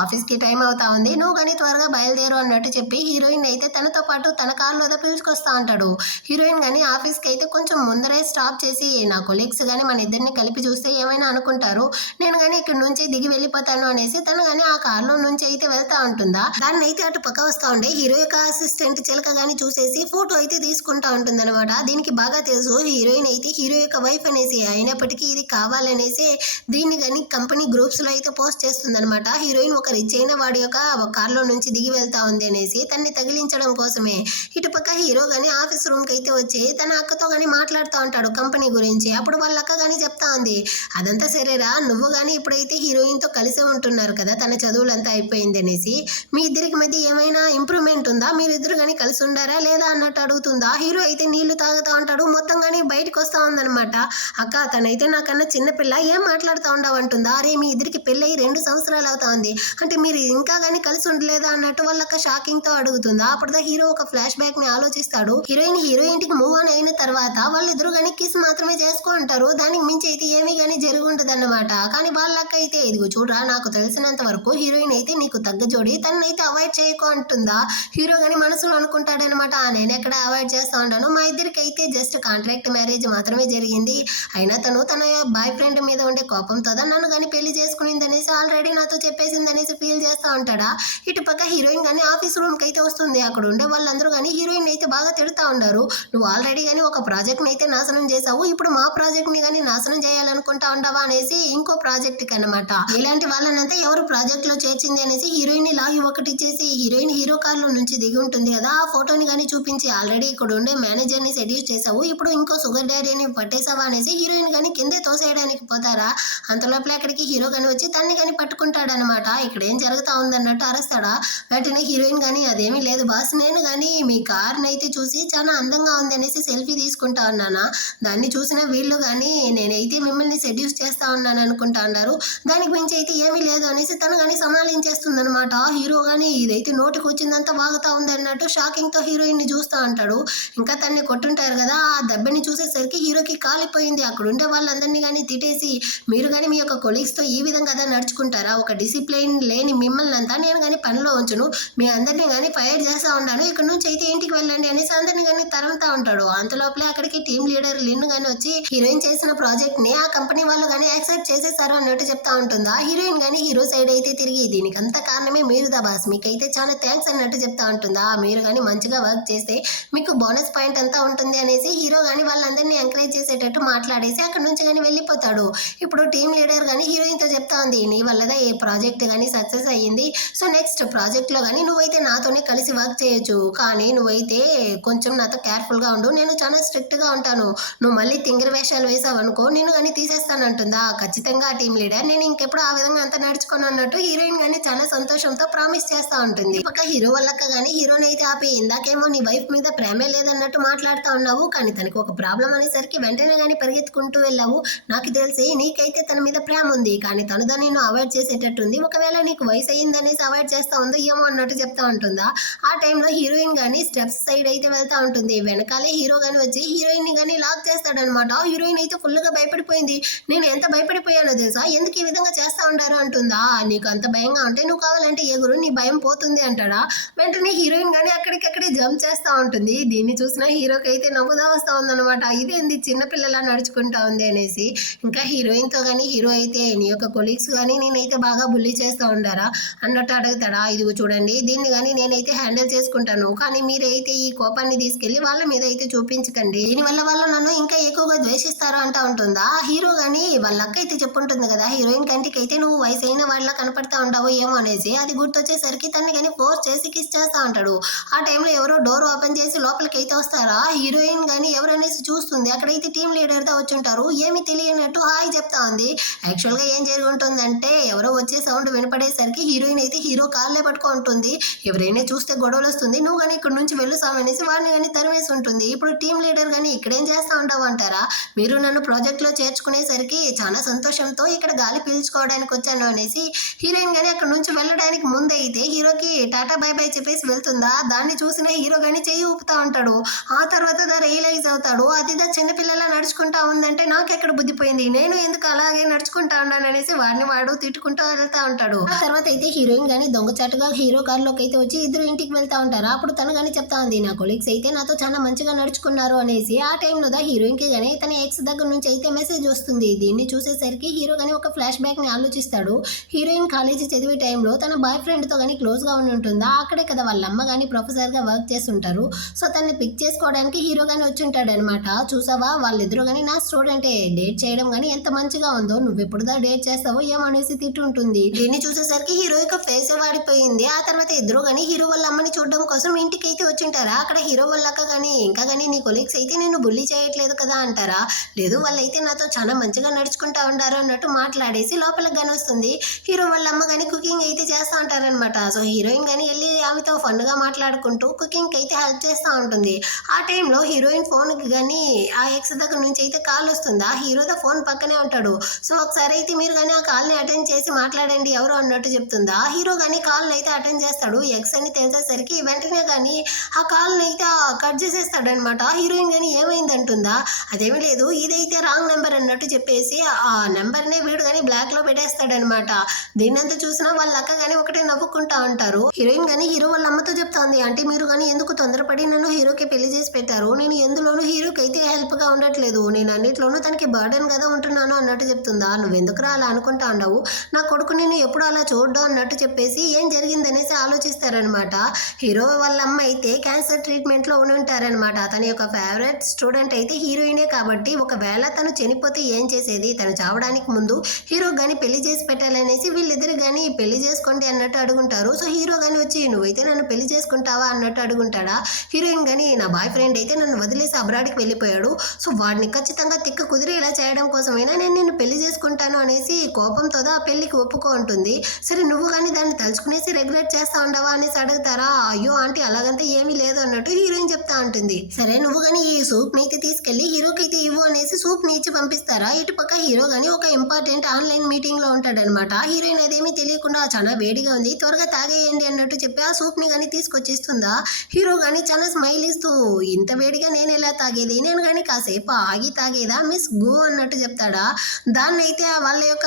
ఆఫీస్కి టైం అవుతా ఉంది, నువ్వు కానీ త్వరగా బయలుదేరు అన్నట్టు చెప్పి హీరోయిన్ అయితే తనతో పాటు తన కార్లో పిలుచుకొస్తా ఉంటాడు. హీరోయిన్ కానీ ఆఫీస్కి అయితే కొంచెం ముందరే స్టాప్ చేసి నా కొలీగ్స్ కానీ మన ఇద్దరిని కలిపి చూస్తే ఏమైనా అనుకుంటారు, నేను కానీ ఇక్కడ నుంచి దిగి వెళ్ళిపోతాను అనేసి తను కానీ ఆ కార్లో నుంచి అయితే వెళ్తా ఉంటుందా. దాన్ని అయితే అటు పక్క వస్తూ ఉండే హీరో యొక్క అసిస్టెంట్ చిలక కానీ చూసేసి ఫోటో అయితే తీసుకుంటా ఉంటుంది అనమాట. దీనికి బాగా తెలుసు హీరోయిన్ అయితే హీరో యొక్క వైఫ్ అనేసి, అయినప్పటికీ ఇది కావాలనేసి దీన్ని కానీ కంపెనీ గ్రూప్స్లో అయితే పోస్ట్ చేస్తుంది అనమాట. హీరోయిన్ ఒక రిచ్ అయిన వాడి యొక్క కార్లో నుంచి దిగి వెళ్తా ఉంది అనేసి తన్ని తగిలించడం కోసమే. ఇటుపక్క హీరో కానీ ఆఫీస్ రూమ్కి అయితే వచ్చి తన అక్కతో కానీ మాట్లాడుతూ ఉంటాడు కంపెనీ గురించి. అప్పుడు వాళ్ళ అక్క కానీ చెప్తా ఉంది, అదంతా సరేరా, నువ్వు కానీ ఇప్పుడైతే హీరోయిన్తో కలిసే ఉంటున్నారు కదా, తన చదువులంతా అయిపోయింది అనేసి, మీ ఇద్దరికి మధ్య ఏమైనా ఇంప్రూవ్మెంట్ ఉందా, మీరిద్దరు కానీ కలిసి ఉండారా లేదా అన్నట్టు అడుగుతుందా. హీరో అయితే నీళ్లు తాగుతూ ఉంటాడు, మొత్తం కానీ బయటకు వస్తూ ఉందనమాట. అక్క తనైతే నాకన్నా చిన్నపిల్ల, ఏం మాట్లాడుతూ ఉండవు అంటుందా. అరే మీ ఇద్దరికి పెళ్ళి 2 సంవత్సరాలు అవుతా ఉంది, అంటే మీరు ఇంకా కానీ కలిసి ఉండలేదా అన్నట్టు వాళ్ళక్క షాకింగ్తో అడుగుతుందా. అప్పుడుదా హీరో ఒక ఫ్లాష్ బ్యాక్ ని ఆలోచిస్తాడు. హీరో ఇంటికి మూవ్ ఆన్ అయిన తర్వాత వాళ్ళిద్దరు కానీ కిస్ మాత్రమే చేసుకుంటారు, దానికి మించి అయితే ఏమీ కానీ జరుగుంటది అన్నమాట. కానీ వాళ్ళక్క అయితే ఇదిగో చూడరా, నాకు తెలిసినంత వరకు హీరోయిన్ అయితే నీకు తగ్గ జోడి, తనైతే అవాయిడ్ చేయకు అంటుందా. హీరో కానీ మనసులో అనుకుంటాడనమాట, నేను ఎక్కడ అవాయిడ్ చేస్తా ఉంటాను, మా ఇద్దరికి అయితే జస్ట్ కాంట్రాక్ట్ మ్యారేజ్ మాత్రమే జరిగింది, అయినా తన బాయ్ ఫ్రెండ్ మీద ఉండే కోపంతో నన్ను కానీ పెళ్లి చేసుకునింది అనేసి ఆల్రెడీ నాతో చెప్పేసింది అనేసి ఫీల్ చేస్తా ఉంటాడా. ఇటు పక్క హీరోయిన్ కానీ ఆఫీస్ రూమ్కి అయితే వస్తుంది. అక్కడ ఉండే వాళ్ళందరూ కానీ హీరోయిన్ అయితే బాగా తిడుతూ ఉన్నారు, నువ్వు ఆల్రెడీ కానీ ఒక ప్రాజెక్ట్ని అయితే నాశనం చేసావు, ఇప్పుడు మా ప్రాజెక్ట్ని కానీ నాశనం చేయాలనుకుంటా ఉండవా అనేసి ఇంకో ప్రాజెక్ట్కి అనమాట. ఇలాంటి వాళ్ళనంతా ఎవరు ప్రాజెక్ట్లో చేర్చింది అనేసి హీరోయిన్ లాగి ఒకటి ఇచ్చేసి హీరోయిన్ హీరో కార్లో నుంచి దిగి ఉంటుంది కదా, ఆ ఫోటోని కానీ చూపించి ఆల్రెడీ ఇక్కడ ఉండే మేనేజర్ని సెడ్యూస్ చేసావు, ఇప్పుడు ఇంకో షుగర్ డాడీని పట్టేసావా అనేసి హీరోయిన్ కానీ కిందే తోసేయడానికి పోతారా. అంతలోపల అక్కడికి హీరో కానీ వచ్చి తన్ని కానీ పట్టుకుంటాడనమాట. ఇక్కడ ఏం జరుగుతా ఉందన్నట్టు అరుస్తాడా. వెంటనే హీరోయిన్ కానీ అదేమీ లేదు బాస్, నేను కానీ మీ కార్ని అయితే చూసి చాలా అందంగా ఉంది అనేసి సెల్ఫీ తీసుకుంటా ఉన్నానా, దాన్ని చూసిన వీళ్ళు కానీ నేనైతే మిమ్మల్ని సెడ్యూస్ చేస్తా ఉన్నాను అనుకుంటా అన్నారు, దానికి మించి అయితే ఏమీ లేదు అనేసి తను కానీ సమాలించేస్తుంది అనమాట. హీరో కానీ ఇదైతే నోటికి వచ్చిందంతా వాగుతా ఉంది అన్నట్టు షాకింగ్తో హీరోయిన్ని చూస్తూ ఉంటాడు. ఇంకా తన్ని కొట్టుంటారు కదా, ఆ దెబ్బని చూసేసరికి హీరోకి కాలిపోయింది. అక్కడ ఉండే వాళ్ళందరినీ కానీ తిట్టేసి, మీరు కానీ మీ యొక్క కొలీగ్స్తో ఈ విధంగా కదా నడుచుకుంటారా, ఒక డిసిప్లిన్ లేని మిమ్మల్ని అంతా నేను కానీ పనిలో ఉంచును, మీ అందరినీ కానీ ఫైర్ చేస్తూ ఉంటాను, ఇక్కడ నుంచి అయితే ఇంటికి వెళ్ళండి అనేసి అందరినీ కానీ తరుముతా ఉంటాడు. అంతలోపలే అక్కడికి టీమ్ లీడర్ లిన్ కానీ వచ్చి హీరోయిన్ చేసిన ప్రాజెక్ట్ ని ఆ కంపెనీ వాళ్ళు కానీ యాక్సెప్ట్ చేసేసారు అన్నట్టు చెప్తా ఉంటుందా. హీరోయిన్ కానీ హీరో సైడ్ అయితే అయితే తిరిగి దీనికంతా కారణమే మీరు దా బాస్, మీకైతే చాలా థ్యాంక్స్ అన్నట్టు చెప్తా ఉంటుందా. మీరు కానీ మంచిగా వర్క్ చేస్తే మీకు బోనస్ పాయింట్ అంతా ఉంటుంది అనేసి హీరో కానీ వాళ్ళందరినీ ఎంకరేజ్ చేసేటట్టు మాట్లాడేసి అక్కడ నుంచి కానీ వెళ్ళిపోతాడు. ఇప్పుడు టీమ్ లీడర్ కానీ హీరోయిన్తో చెప్తా ఉంది, నీ వల్లదా ఏ ప్రాజెక్ట్ కానీ సక్సెస్ అయ్యింది. సో నెక్స్ట్ ప్రాజెక్ట్లో కానీ నువ్వైతే నాతోనే కలిసి వర్క్ చేయొచ్చు, కానీ నువ్వైతే కొంచెం నాతో కేర్ఫుల్గా ఉండు, నేను చాలా స్ట్రిక్ట్గా ఉంటాను. నువ్వు మళ్ళీ తింగిరి వేషాలు వేసావు అనుకో నేను కానీ తీసేస్తానంటుందా. ఖచ్చితంగా టీమ్ లీడర్ నేను ఇంకెప్పుడు ఆ విధంగా అంత నడుచుకోను అన్నట్టు హీరోయిన్ కానీ చాలా సంతోషంతో ప్రామిస్ చేస్తా ఉంటుంది. పక్క హీరో వాళ్ళక్క కానీ హీరోని అయితే ఆపి, ఇందాకేమో నీ వైఫ్ మీద ప్రేమే లేదన్నట్టు మాట్లాడుతూ ఉన్నావు, కానీ తనకి ఒక ప్రాబ్లం అనేసరికి వెంటనే కానీ పరిగెత్తుకుంటూ వెళ్ళావు. నాకు తెలిసి నీకైతే తన మీద ప్రేమ ఉంది, కానీ తను దాన్ని నేను అవాయిడ్ చేసేటట్టుంది. ఒకవేళ నీకు వయసు అయిందనేసి అవాయిడ్ చేస్తా ఉందో ఏమో అన్నట్టు చెప్తా ఉంటుందా. ఆ టైంలో హీరోయిన్ కానీ స్టెప్స్ సైడ్ అయితే వెళ్తా ఉంటుంది. వెనకాలే హీరో కానీ వచ్చి హీరోయిన్ ని కానీ లాక్ చేస్తాడనమాట. హీరోయిన్ అయితే ఫుల్ గా భయపడిపోయింది. నేను ఎంత భయపడిపోయానో తెలుసా, ఎందుకు ఈ విధంగా చేస్తా ఉంటారు అంటుందా. నీకు అంత భయంగా ఉంటే నువ్వు కావాలంటే ఎగురు, నీ భయం పోతుంది అంటాడా. వెంటనే హీరోయిన్ కానీ అక్కడికక్కడే జంప్ చేస్తా ఉంటుంది. దీన్ని చూసిన హీరోకి అయితే నవ్వుదా వస్తా ఉందన్నమాట. ఇదేంది చిన్నపిల్లలా నడుచుకుంటా ఉంది అనేసి. ఇంకా హీరోయిన్తో కానీ హీరో అయితే, నీ యొక్క కొలీగ్స్ కానీ నేనైతే బాగా బుల్లీ చేస్తూ ఉండారా అన్నట్టు అడుగుతాడా. ఇదిగో చూడండి, దీన్ని కానీ నేనైతే హ్యాండిల్ చేసుకుంటాను, కానీ మీరైతే ఈ కోపాన్ని తీసుకెళ్లి వాళ్ళ మీద అయితే చూపించకండి, దీనివల్ల వాళ్ళు నన్ను ఇంకా ఎక్కువగా ద్వేషిస్తారు అంటా ఉంటుందా. హీరో కానీ వాళ్ళ అక్క అయితే చెప్పుంటుంది కదా హీరోయిన్ కంటికి అయితే, నువ్వు వయసు అయిన వాళ్ళ కనపడతా ఉంటావు ఏమో అనేసి. అది గుర్తొచ్చేసరికి తన్ని కానీ ఫోర్స్ చేసి కిస్ చేస్తా ఉంటాడు. ఆ టైంలో ఎవరో డోర్ ఓపెన్ చేసి లోపలికి అయితే వస్తారా. హీరోయిన్ కానీ ఎవరనేసి చూస్తుంది. అక్కడైతే టీమ్ లీడర్ తో వచ్చుంటారు. ఏమి తెలియనట్టు హాయ్ చెప్తా ఉంది. యాక్చువల్ గా ఏం జరిగి ఉంటుందంటే, ఎవరో వచ్చే సౌండ్ వినపడేసరికి హీరోయిన్ అయితే హీరో కాళ్ళే పట్టుకుంటుంది. ఎవరైనా చూస్తే గొడవలు వస్తుంది, నువ్వు కానీ ఇక్కడ నుంచి వెళ్ళు అనేసి వాడిని కానీ తరిమేసి ఉంటుంది. ఇప్పుడు టీమ్ లీడర్ కానీ ఇక్కడేం చేస్తా ఉంటావు అంటారా. మీరు నన్ను ప్రాజెక్ట్ లో చేర్చుకునేసరికి చాలా సంతోషంతో ఇక్కడ గాలి పీల్చుకోవడానికి వచ్చాను అనేసి హీరోయిన్ కానీ అక్కడ నుంచి వెళ్ళడానికి ముందైతే హీరోకి టాటా బై బై చెప్పేసి వెళ్తుందా. దాన్ని చూసిన హీరో కానీ చెయ్యి ఊపుతా ఉంటాడు. ఆ తర్వాత రియలైజ్ అవుతాడు, అదిదా చిన్నపిల్లలా నడుచుకుంటా ఉందంటే నాకెక్కడ బుద్ధిపోయింది, నేను ఎందుకు అలాగే నడుచుకుంటా ఉన్నాను అనేసి వాడిని వాడు తిట్టుకుంటూ వెళ్తా ఉంటాడు. ఆ తర్వాత అయితే హీరోయిన్ కానీ దొంగచాటుగా హీరో కారులోకి అయితే వచ్చి ఇద్దరు ఇంటికి వెళ్తా ఉంటారు. అప్పుడు తను కానీ చెప్తా ఉంది, నా కొలీగ్స్ అయితే నాతో చాలా మంచిగా నడుచుకున్నారు అనేసి. ఆ టైంలో హీరోయిన్ కి కానీ తన ఎక్స్ దగ్గర నుంచి అయితే మెసేజ్ వస్తుంది. దీన్ని చూసేసరికి హీరో కానీ ఒక ఫ్లాష్ బ్యాక్ ని ఆలోచిస్తాడు. హీరోయిన్ కాలేజీ చదివే టైంలో తన బాయ్ ఫ్రెండ్ తో కానీ క్లోజ్ గా ఉండి ఉంటుందా. అక్కడే కదా వాళ్ళ అమ్మ కానీ ప్రొఫెసర్ గా వర్క్ చేస్తుంటారు. సో తనని పిక్ చేసుకోవడానికి హీరో కానీ వచ్చి ఉంటాడు అనమాట. చూసావా వాళ్ళిద్దరు కానీ నా స్టూడెంటే, డేట్ చేయడం కానీ ఎంత మంచిగా ఉందో, నువ్వు ఎప్పుడుదా డేట్ చేస్తావో ఏమనేసి తిట్టుంటుంది. దీన్ని చూసేసరికి హీరో యొక్క ఫేస్ వాడిపోయింది. ఆ తర్వాత ఇద్దరు కానీ హీరో వాళ్ళ అమ్మని చూడడం కోసం ఇంటికి అయితే వచ్చింటారా. అక్కడ హీరో వాళ్ళక కానీ ఇంకా కానీ నీ కొలీగ్స్ అయితే నేను బుల్లీ చేయట్లేదు కదా అంటారా. లేదు వాళ్ళైతే నాతో చాలా మంచిగా నడుచుకుంటా ఉంటారు అన్నట్టు మాట్లాడేసి లోపలికి కానీ వస్తుంది. హీరో వాళ్ళ అమ్మ కానీ కుకింగ్ అయితే చేస్తూ ఉంటారనమాట. సో హీరోయిన్ కానీ వెళ్ళి ఆమెతో ఫన్గా మాట్లాడుకుంటూ కుకింగ్కి అయితే హెల్ప్ చేస్తూ ఉంటుంది. ఆ టైంలో హీరోయిన్ ఫోన్కి కానీ ఆ ఎక్స్ దగ్గర నుంచి అయితే కాల్ వస్తుందా. హీరోతో ఫోన్ పక్కనే ఉంటాడు. సో ఒకసారి అయితే మీరు కానీ ఆ కాల్ని అటెండ్ చేసి మాట్లాడండి ఎవరు అన్నట్టు చెప్తుందా. హీరో కానీ కాల్ని అయితే అటెండ్ చేస్తాడు. ఎక్స్ అని తెలిసేసరికి వెంటనే కానీ ఆ కాల్ని అయితే కట్ చేసేస్తాడనమాట. హీరోయిన్ కానీ ఏమైందంటుందా. అదేమీ లేదు, ఇదైతే రాంగ్ నెంబర్ అన్నట్టు చెప్పేసి ఆ నెంబర్నే వీడు కానీ బ్లాక్ లో పెట్టేస్తాడనమాట. దీన్నంతా చూసినా వాళ్ళ అక్క కానీ ఒకటే నవ్వుకుంటా ఉంటారు. హీరోయిన్ కానీ హీరో వాళ్ళ అమ్మతో చెప్తాంది, అంటే మీరు కానీ ఎందుకు తొందరపడి నన్ను హీరోకి పెళ్లి చేసి పెట్టారు, నేను ఎందులోనూ హీరోకి అయితే హెల్ప్ గా ఉండట్లేదు, నేను అన్నిట్లోనూ తనకి బర్డెన్ కదా ఉంటున్నాను అన్నట్టు చెప్తుందా. నువ్వెందుకురా అలా అనుకుంటా ఉండవు, నా కొడుకు నేను ఎప్పుడు అలా చూడ్డం అన్నట్టు చెప్పేసి ఏం జరిగిందనేసి ఆలోచిస్తారనమాట. హీరో వాళ్ళ అమ్మ అయితే క్యాన్సర్ ట్రీట్మెంట్ లో ఉండి ఉంటారనమాట. తన యొక్క ఫేవరెట్ స్టూడెంట్ అయితే హీరోయినే కాబట్టి ఒకవేళ తను చనిపోతే ఏం చేసేది, తను చావడానికి ముందు హీరో గాని పెళ్లి చేసి పెట్టాలనేసి వీళ్ళిద్దరు గాని పెళ్లి చేసుకోండి అన్నట్టు అడుగుంటారు. సో హీరో గాని వచ్చి నువ్వైతే నన్ను పెళ్లి చేసుకుంటావా అన్నట్టు అడుగుంటాడా. హీరోయిన్ గాని నా బాయ్ ఫ్రెండ్ అయితే నన్ను వదిలేసి అబ్రాడ్కి వెళ్ళిపోయాడు, సో వాడిని ఖచ్చితంగా తిక్క కుదిరేలా చేయడం కోసమైనా నేను నిన్ను పెళ్లి చేసుకుంటాను అనేసి కోపంతో ఆ పెళ్లికి ఒప్పుకో ఉంటుంది. సరే నువ్వు కానీ దాన్ని తలుచుకునేసి రెగ్యులేట్ చేస్తా ఉండవా అనేసి అడుగుతారా. అయ్యో ఆంటీ అలాగంతా ఏమీ లేదు అన్నట్టు హీరోయిన్ చెప్తా ఉంటుంది. సరే నువ్వు కానీ ఈ సూప్ ని అయితే తీసుకెళ్లి హీరోకి అయితే ఇవ్వు అనేసి సూప్ ని ఇచ్చి పంపిస్తారా. ఇటు పక్క హీరో గాని ఒక ఇంపార్టెంట్ ఆన్లైన్ మీటింగ్ లో ఉంటాడనమాట. హీరోయిన్ అదేమీ తెలియకుండా చాలా వేడిగా ఉంది త్వరగా తాగేయండి అన్నట్టు చెప్పి ఆ సూప్ ని కానీ తీసుకొచ్చిస్తుందా. హీరో గాని చాలా స్మైల్ ఇస్తూ, ఇంత వేడిగా నేను ఎలా తాగేది, నేను కానీ కాసేపు ఆగి తాగేదా మిస్ గో అన్నట్టు చెప్తాడా. దాన్ని అయితే వాళ్ళ యొక్క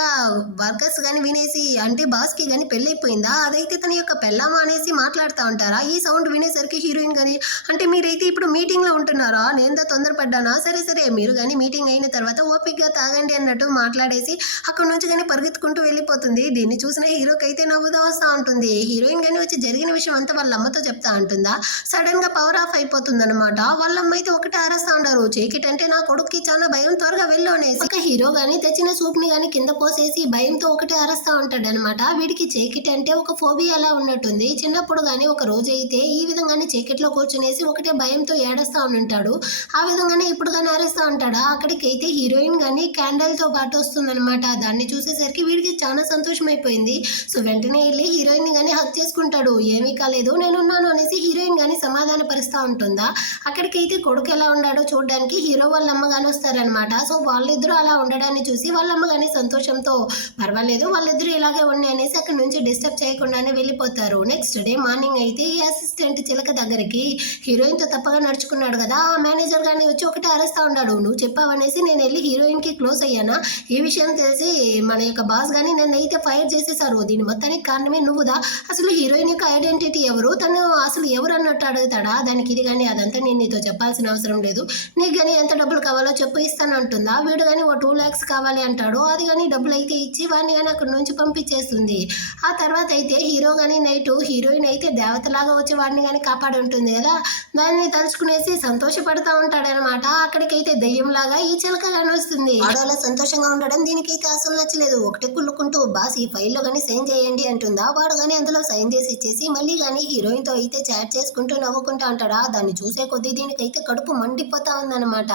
వర్కర్స్ కానీ వినేసి, అంటే బాస్ కి కానీ పెళ్ళైపోయిందా, అదైతే తన యొక్క పెళ్ళామా అనేసి మాట్లాడుతూ ఉంటారా. ఈ సౌండ్ వినేసరికి హీరోయిన్ కానీ, అంటే మీరైతే ఇప్పుడు మీటింగ్ లో ఉంటున్నారా, నేను తొందరపడ్డానా, సరే సరే మీరు కానీ మీటింగ్ అయిన తర్వాత ఓపిక్గా తాగండి అన్నట్టు మాట్లాడేసి అక్కడ నుంచి కానీ పరిగెత్తుకుంటూ వెళ్ళిపోతుంది. దీన్ని దీన్ని చూసిన హీరోకి అయితే నవ్వుదా వస్తూ ఉంటుంది. హీరోయిన్ కానీ వచ్చి జరిగిన విషయం అంతా వాళ్ళ అమ్మతో చెప్తా ఉంటుందా. సడన్ గా పవర్ ఆఫ్ అయిపోతుంది అనమాట. వాళ్ళ అమ్మ అయితే ఒకటే అరుస్తా ఉంటారు, చీకటి అంటే నా కొడుక్కి చాలా భయం, త్వరగా వెళ్ళు అనేసి. ఒక హీరో గానీ తెచ్చిన సూప్ ని గానీ కింద పోసేసి భయంతో ఒకటే అరుస్తా ఉంటాడు అనమాట. వీడికి చీకటి అంటే ఒక ఫోబియా అలా ఉన్నట్టుంది. చిన్నప్పుడు గానీ ఒక రోజు అయితే ఈ విధంగానే చీకట్లో కూర్చునేసి ఒకటే భయంతో ఏడుస్తా ఉంటాడు. ఆ విధంగానే ఇప్పుడు కానీ అరుస్తా ఉంటాడా. అక్కడికి అయితే హీరోయిన్ గానీ క్యాండల్ తో పాటు వస్తుందన్నమాట. దాన్ని చూసేసరికి వీడికి చాలా సంతోషం అయిపోయింది. సో వెంటనే వెళ్ళి హీరోయిన్ గానీ హక్ చేసుకుంటాడు. ఏమీ కాలేదు నేనున్నాను అనేసి హీరోయిన్ గానీ సమాధాన పరుస్తా ఉంటుందా. అక్కడికైతే కొడుకు ఎలా ఉన్నాడో చూడడానికి హీరో వాళ్ళ అమ్మ గానీ వస్తారనమాట. సో వాళ్ళిద్దరూ అలా ఉండడాన్ని చూసి వాళ్ళ అమ్మ గానీ సంతోషంతో పర్వాలేదు వాళ్ళిద్దరూ ఇలాగే ఉన్నాయి అనేసి అక్కడి నుంచి డిస్టర్బ్ చేయకుండానే వెళ్ళిపోతారు. నెక్స్ట్ డే మార్నింగ్ అయితే ఈ అసిస్టెంట్ చిలక దగ్గరికి హీరోయిన్ తో తప్పగా నడుచుకున్నాడు కదా, ఆ మేనేజర్ గానీ వచ్చి ఒకటే అరుస్తా ఉన్నాడు. నువ్వు చెప్పావనేసి నేను వెళ్ళి హీరోయిన్ కి క్లోజ్ అయ్యానా, ఈ విషయం తెలిసి మన యొక్క బాస్ గానీ నన్ను అయితే ఫైర్ చేసేసారు. దీని మొత్తానికి కారణమే నువ్వుదా, అసలు హీరోయిన్ యొక్క ఐడెంటిటీ ఎవరు, తను అసలు ఎవరు అన్నట్టు అడుగుతాడా. దానికి ఇది కానీ అదంతా నేను నీతో చెప్పాల్సిన అవసరం లేదు, నీకు కానీ ఎంత డబ్బులు కావాలో చెప్పు ఇస్తాను అంటుందా. వీడు కానీ ఓ 2 lakhs కావాలి అంటాడు. అది కానీ డబ్బులు అయితే ఇచ్చి వాడిని కానీ అక్కడి నుంచి పంపించేస్తుంది. ఆ తర్వాత అయితే హీరో కానీ నైట్ హీరోయిన్ అయితే దేవతలాగా వచ్చి వాడిని కానీ కాపాడి ఉంటుంది కదా, దాన్ని తలుచుకునేసి సంతోషపడతా ఉంటాడనమాట. అక్కడికైతే దెయ్యంలాగా ఈ చిలక కానీ వస్తుంది. ఆడవాళ్ళ సంతోషంగా ఉండడం దీనికైతే అసలు నచ్చలేదు. ఒకటే కుళ్ళుకుంటూ బాస్ ఈ ఫైల్లో కానీ సైన్ చేయండి అంటుందా. వాడు కానీ అందులో సైన్ చేసి ఇచ్చేసి మళ్ళీ కానీ హీరోయిన్ తో అయితే చాట్ చేసుకుంటూ నవ్వుకుంటా ఉంటాడా. దాన్ని చూసే కొద్దీ దీనికైతే కడుపు మండిపోతా ఉందన్నమాట.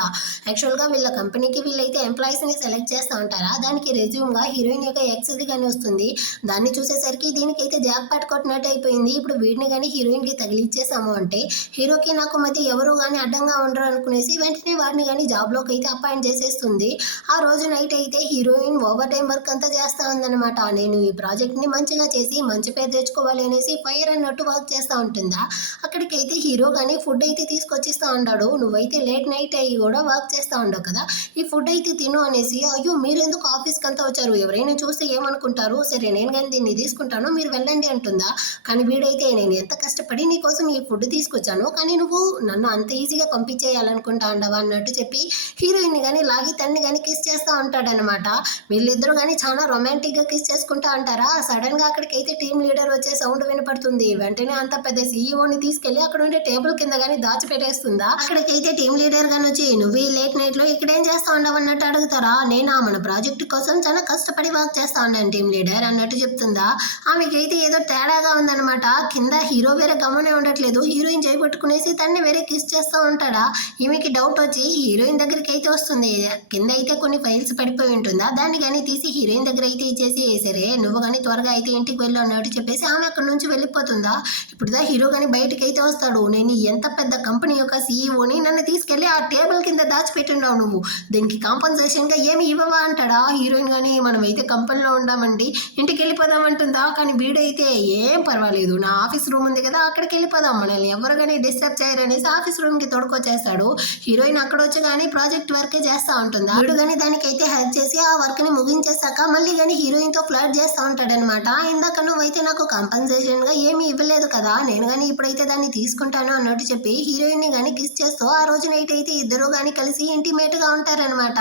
యాక్చువల్ గా వీళ్ళ కంపెనీకి వీళ్ళైతే ఎంప్లాయీస్ ని సెలెక్ట్ చేస్తా ఉంటారా, దానికి రెజ్యూమ్ గా హీరోయిన్ యొక్క ఎక్స్ కానీ వస్తుంది. దాన్ని చూసేసరికి దీనికైతే జాక్ పాట్ కొట్టినట్టు అయిపోయింది. ఇప్పుడు వీడిని కానీ హీరోయిన్ కి తగిలిచ్చేసాము అంటే హీరోకి నాకు మధ్య ఎవరు కానీ అడ్డంగా ఉండరు అనుకునేసి వెంటనే వాడిని కానీ జాబ్ లోకి అయితే అపాయింట్ చేసేస్తుంది. ఆ రోజు నైట్ అయితే హీరోయిన్ ఓవర్ టైం వర్క్ అంతా చేస్తా ఉందన్నమాట. నేను ఈ ప్రాజెక్ట్ ని మంచిగా చేసి మంచి పేరు తెచ్చుకోవాలి అనేసి ఫైర్ అన్నట్టు వర్క్ చేస్తూ ఉంటుందా. అక్కడికైతే హీరో కానీ ఫుడ్ అయితే తీసుకొచ్చిస్తా ఉంటాడు. నువ్వైతే లేట్ నైట్ అయ్యి కూడా వర్క్ చేస్తూ ఉండవు కదా, ఈ ఫుడ్ అయితే తిను అనేసి. అయ్యో మీరు ఎందుకు ఆఫీస్కి అంతా వచ్చారు, ఎవరైనా చూస్తే ఏమనుకుంటారు, సరే నేను కానీ దీన్ని తీసుకుంటాను మీరు వెళ్ళండి అంటుందా. కానీ వీడైతే నేను ఎంత కష్టపడి నీకోసం ఈ ఫుడ్ తీసుకొచ్చాను, కానీ నువ్వు నన్ను అంత ఈజీగా పంపించేయాలనుకుంటా ఉండవా అన్నట్టు చెప్పి హీరోయిన్ కానీ లాగి తన్ని కానీ కిస్ చేస్తూ ఉంటాడనమాట. వీళ్ళిద్దరూ కానీ చాలా రొమాంటిక్ గా కిస్ చేసుకుంటా అంటారా. సడన్ గా అక్కడికైతే టీమ్ లీడర్ వచ్చే సౌండ్ వినపడుతుంది. వెంటనే అంత పెద్ద సీఈఓని తీసుకెళ్లి అక్కడ ఉండే టేబుల్ కింద కానీ దాచిపెట్టేస్తుందా. అక్కడికైతే టీమ్ లీడర్ గాని వచ్చి నువ్వు ఈ లేట్ నైట్ లో ఇక్కడేం చేస్తా ఉండవు అన్నట్టు అడుగుతారా. నేనా మన ప్రాజెక్ట్ కోసం చాలా కష్టపడి వర్క్ చేస్తా ఉన్నాను టీమ్ లీడర్ అన్నట్టు చెప్తుందా. ఆమెకైతే ఏదో తేడాగా ఉందన్నమాట. కింద హీరో వేరే గమనే ఉండట్లేదు, హీరోయిన్ చేయబట్టుకునేసి తన్ని వేరే కిస్ చేస్తూ ఉంటాడా. ఈమెకి డౌట్ వచ్చి హీరోయిన్ దగ్గరికి అయితే వస్తుంది. కింద అయితే కొన్ని ఫైల్స్ పడిపోయి ఉంటుందా, దాన్ని కానీ తీసి హీరోయిన్ దగ్గర అయితే ఇచ్చేసి సరే నువ్వు కానీ త్వరగా అయితే ఇంటికి వెళ్ళు అన్నట్టు చెప్పేసి ఆమె అక్కడ నుంచి వెళ్ళిపోతుందా. ఇప్పుడుదా హీరో కానీ బయటకి అయితే వస్తాడు. నేను ఎంత పెద్ద కంపెనీ యొక్క సీఈఓని, నన్ను తీసుకెళ్లి ఆ టేబుల్ కింద దాచిపెట్టున్నావు, నువ్వు దీనికి కాంపన్సేషన్ గా ఏమి ఇవ్వవా అంటాడా. హీరోయిన్ కానీ మనం అయితే కంపెనీలో ఉండామండి ఇంటికి వెళ్ళిపోదామంటుందా. కానీ వీడైతే ఏం పర్వాలేదు నా ఆఫీస్ రూమ్ ఉంది కదా అక్కడికి వెళ్ళిపోదాం, మనల్ని ఎవరు కానీ డిస్టర్బ్ చేయరు అనేసి ఆఫీస్ రూమ్ కి తోడుకొచ్చేస్తాడు. హీరోయిన్ అక్కడ వచ్చి కానీ ప్రాజెక్ట్ వర్క్ చేస్తా ఉంటుందా. వీడు కానీ దానికైతే హెల్ప్ చేసి ఆ వర్క్ ని ముగించేసాక మళ్ళీ కానీ హీరోయిన్ తో ఫ్లర్ట్ చేస్తూ ఉంటాడనమాట. ఇందాక నువ్వైతే నాకు కాంపన్సేషన్ గా ఏమీ ఇవ్వలేదు కదా, నేను కానీ ఇప్పుడైతే దాన్ని తీసుకుంటాను అన్నట్టు చెప్పి హీరోయిన్ ని కానీ కిస్ చేస్తూ ఆ రోజు నైట్ అయితే ఇద్దరు కానీ కలిసి ఇంటిమేట్ గా ఉంటారనమాట.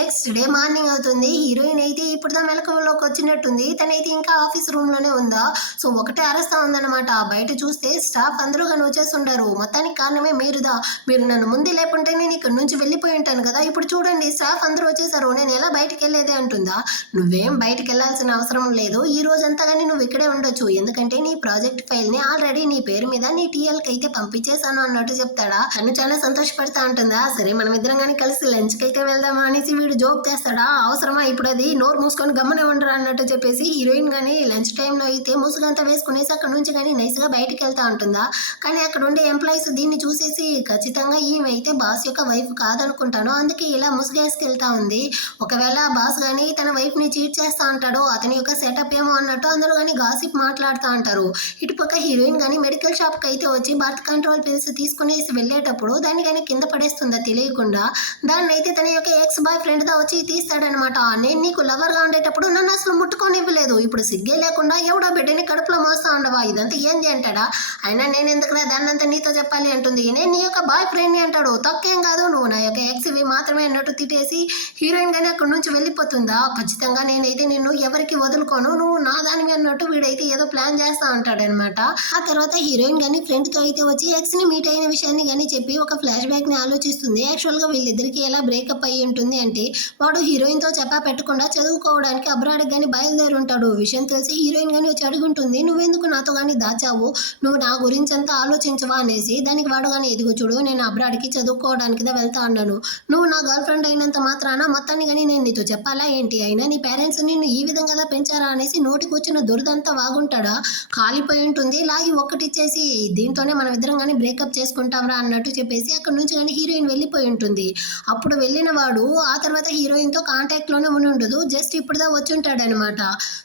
నెక్స్ట్ డే మార్నింగ్ అవుతుంది. హీరోయిన్ అయితే ఇప్పుడు దా మెలకువలోకి వచ్చినట్టుంది. తనైతే ఇంకా ఆఫీస్ రూమ్ లోనే ఉందా. సో ఒకటే అరుస్తా ఉందన్నమాట. బయట చూస్తే స్టాఫ్ అందరూ కానీ వచ్చేస్తుంటారు. మొత్తానికి కారణమే మీరుదా, మీరు నన్ను ముందే లేకుంటే నేను ఇక్కడ నుంచి వెళ్ళిపోయి ఉంటాను కదా, ఇప్పుడు చూడండి స్టాఫ్ అందరూ వచ్చేసారు, నేను ఎలా బయటకు వెళ్ళేది అంటుందా. నువ్వేం బయటకు వెళ్ళాల్సిన అవసరం లేదు, ఈ రోజంతా కానీ నువ్వు ఇక్కడే ఉండొచ్చు, ఎందుకంటే నీ ప్రాజెక్ట్ ఫైల్ ని ఆల్రెడీ నీ పేరు మీద నీ టీఎల్ కి అయితే పంపించేశాను అన్నట్టు చెప్తాడా. తను చాలా సంతోషపడతా ఉంటుందా. సరే మనం ఇద్దరం కానీ కలిసి లంచ్ కి అయితే వెళ్దామా అనేసి వీడు జోక్ చేస్తాడా. అవసరమా ఇప్పుడు, అది నోరు మూసుకొని గమ్మనే ఉండరా అన్నట్టు చెప్పేసి హీరోయిన్ కానీ లంచ్ టైంలో అయితే ముసుగంతా వేసుకునేసి అక్కడ నుంచి కానీ నైస్ గా బయటకు వెళ్తా ఉంటుందా. కానీ అక్కడ ఉండే ఎంప్లాయీస్ దీన్ని చూసేసి ఖచ్చితంగా ఈమె అయితే బాస్ యొక్క వైఫ్ కాదనుకుంటాను, అందుకే ఇలా ముసుగేసుకెళ్తా ఉంది. ఒకవేళ బాస్ కానీ తన వైఫ్ ని చీట్ చేస్తా ఉంటాడో అతని యొక్క సెటప్ ఏమో అన్నట్టు అందరూ కానీ గాసిప్ మాట్లాడుతూ మాట్లాడుతూ ఉంటారు. ఇటుపక్క హీరోయిన్ కానీ మెడికల్ షాప్కి అయితే వచ్చి బర్త్ కంట్రోల్ పిల్స్ తీసుకునేసి వెళ్ళేటప్పుడు దాన్ని కానీ కింద పడేస్తుందా తెలియకుండా. దాన్ని అయితే తన యొక్క ఎక్స్ బాయ్ ఫ్రెండ్ దా వచ్చి తీస్తాడనమాట. నేను నీకు లవర్గా ఉండేటప్పుడు నన్ను అసలు ముట్టుకోనివ్వలేదు, ఇప్పుడు సిగ్గే లేకుండా ఎవడో బిడ్డని కడుపులో మోస్తా ఉండవా, ఇదంతా ఏంది అంటాడా. అయినా నేను ఎందుకురా దాన్నంతా నీతో చెప్పాలి అంటుంది. నేను నీ యొక్క బాయ్ ఫ్రెండ్ని అంటాడు. తక్కువేం కాదు, నువ్వు నా యొక్క ఎక్స్ ఇవి మాత్రమే అన్నట్టు తిట్టేసి హీరోయిన్ గానీ అక్కడి నుంచి వెళ్ళిపోతుందా. ఖచ్చితంగా నేనైతే నిన్ను ఎవరికి వదులుకోను, నువ్వు నా దానివి అన్నట్టు వీడైతే ఏదో ప్లాన్ చేస్తా ఉంటాడనమాట. ఆ తర్వాత హీరోయిన్ గానీ ఫ్రెండ్ తో అయితే వచ్చి ఎక్స్ ని మీట్ అయిన విషయాన్ని కానీ చెప్పి ఒక ఫ్లాష్ బ్యాక్ ని ఆలోచిస్తుంది. యాక్చువల్ గా వీళ్ళిద్దరికి ఎలా బ్రేకప్ అయ్యి ఉంటుంది అంటే వాడు హీరోయిన్ తో చెప్పా పెట్టకుండా చదువుకోవడానికి అబ్రాడ్ గానీ బయలుదేరి ఉంటాడు. విషయం తెలిసి హీరోయిన్ గానీ వచ్చి అడుగుంటుంది, నువ్వెందుకు నాతో కానీ దాచావు, నువ్వు నా గురించి అంతా ఆలోచించవా అనేసి. దానికి వాడు కానీ ఎదుగు చూడు, నేను అబ్రాడ్కి చదువుకోవడానికి వెళ్తా అన్నాను, నువ్వు నా గర్ల్ ఫ్రెండ్ అయినంత మాత్రాన మొత్తాన్ని కానీ నేను నీతో చెప్పాలా ఏంటి, అయినా నీ పేరెంట్స్ నిన్ను ఈ విధంగా పెంచారా అనేసి నోటికి వచ్చిన దురదంతా వాగుంటాడా. కాలిపోయి ఉంటుంది, లాగి ఒక్కటిచ్చేసి దీంతోనే మనం ఇద్దరం కానీ బ్రేకప్ చేసుకుంటాంరా అన్నట్టు చెప్పేసి అక్కడి నుంచి కానీ హీరోయిన్ వెళ్ళిపోయి ఉంటుంది. అప్పుడు వెళ్ళిన వాడు ఆ తర్వాత హీరోయిన్తో కాంటాక్ట్లోనే ఉండి ఉండదు, జస్ట్ ఇప్పుడుదా వచ్చి ఉంటాడనమాట.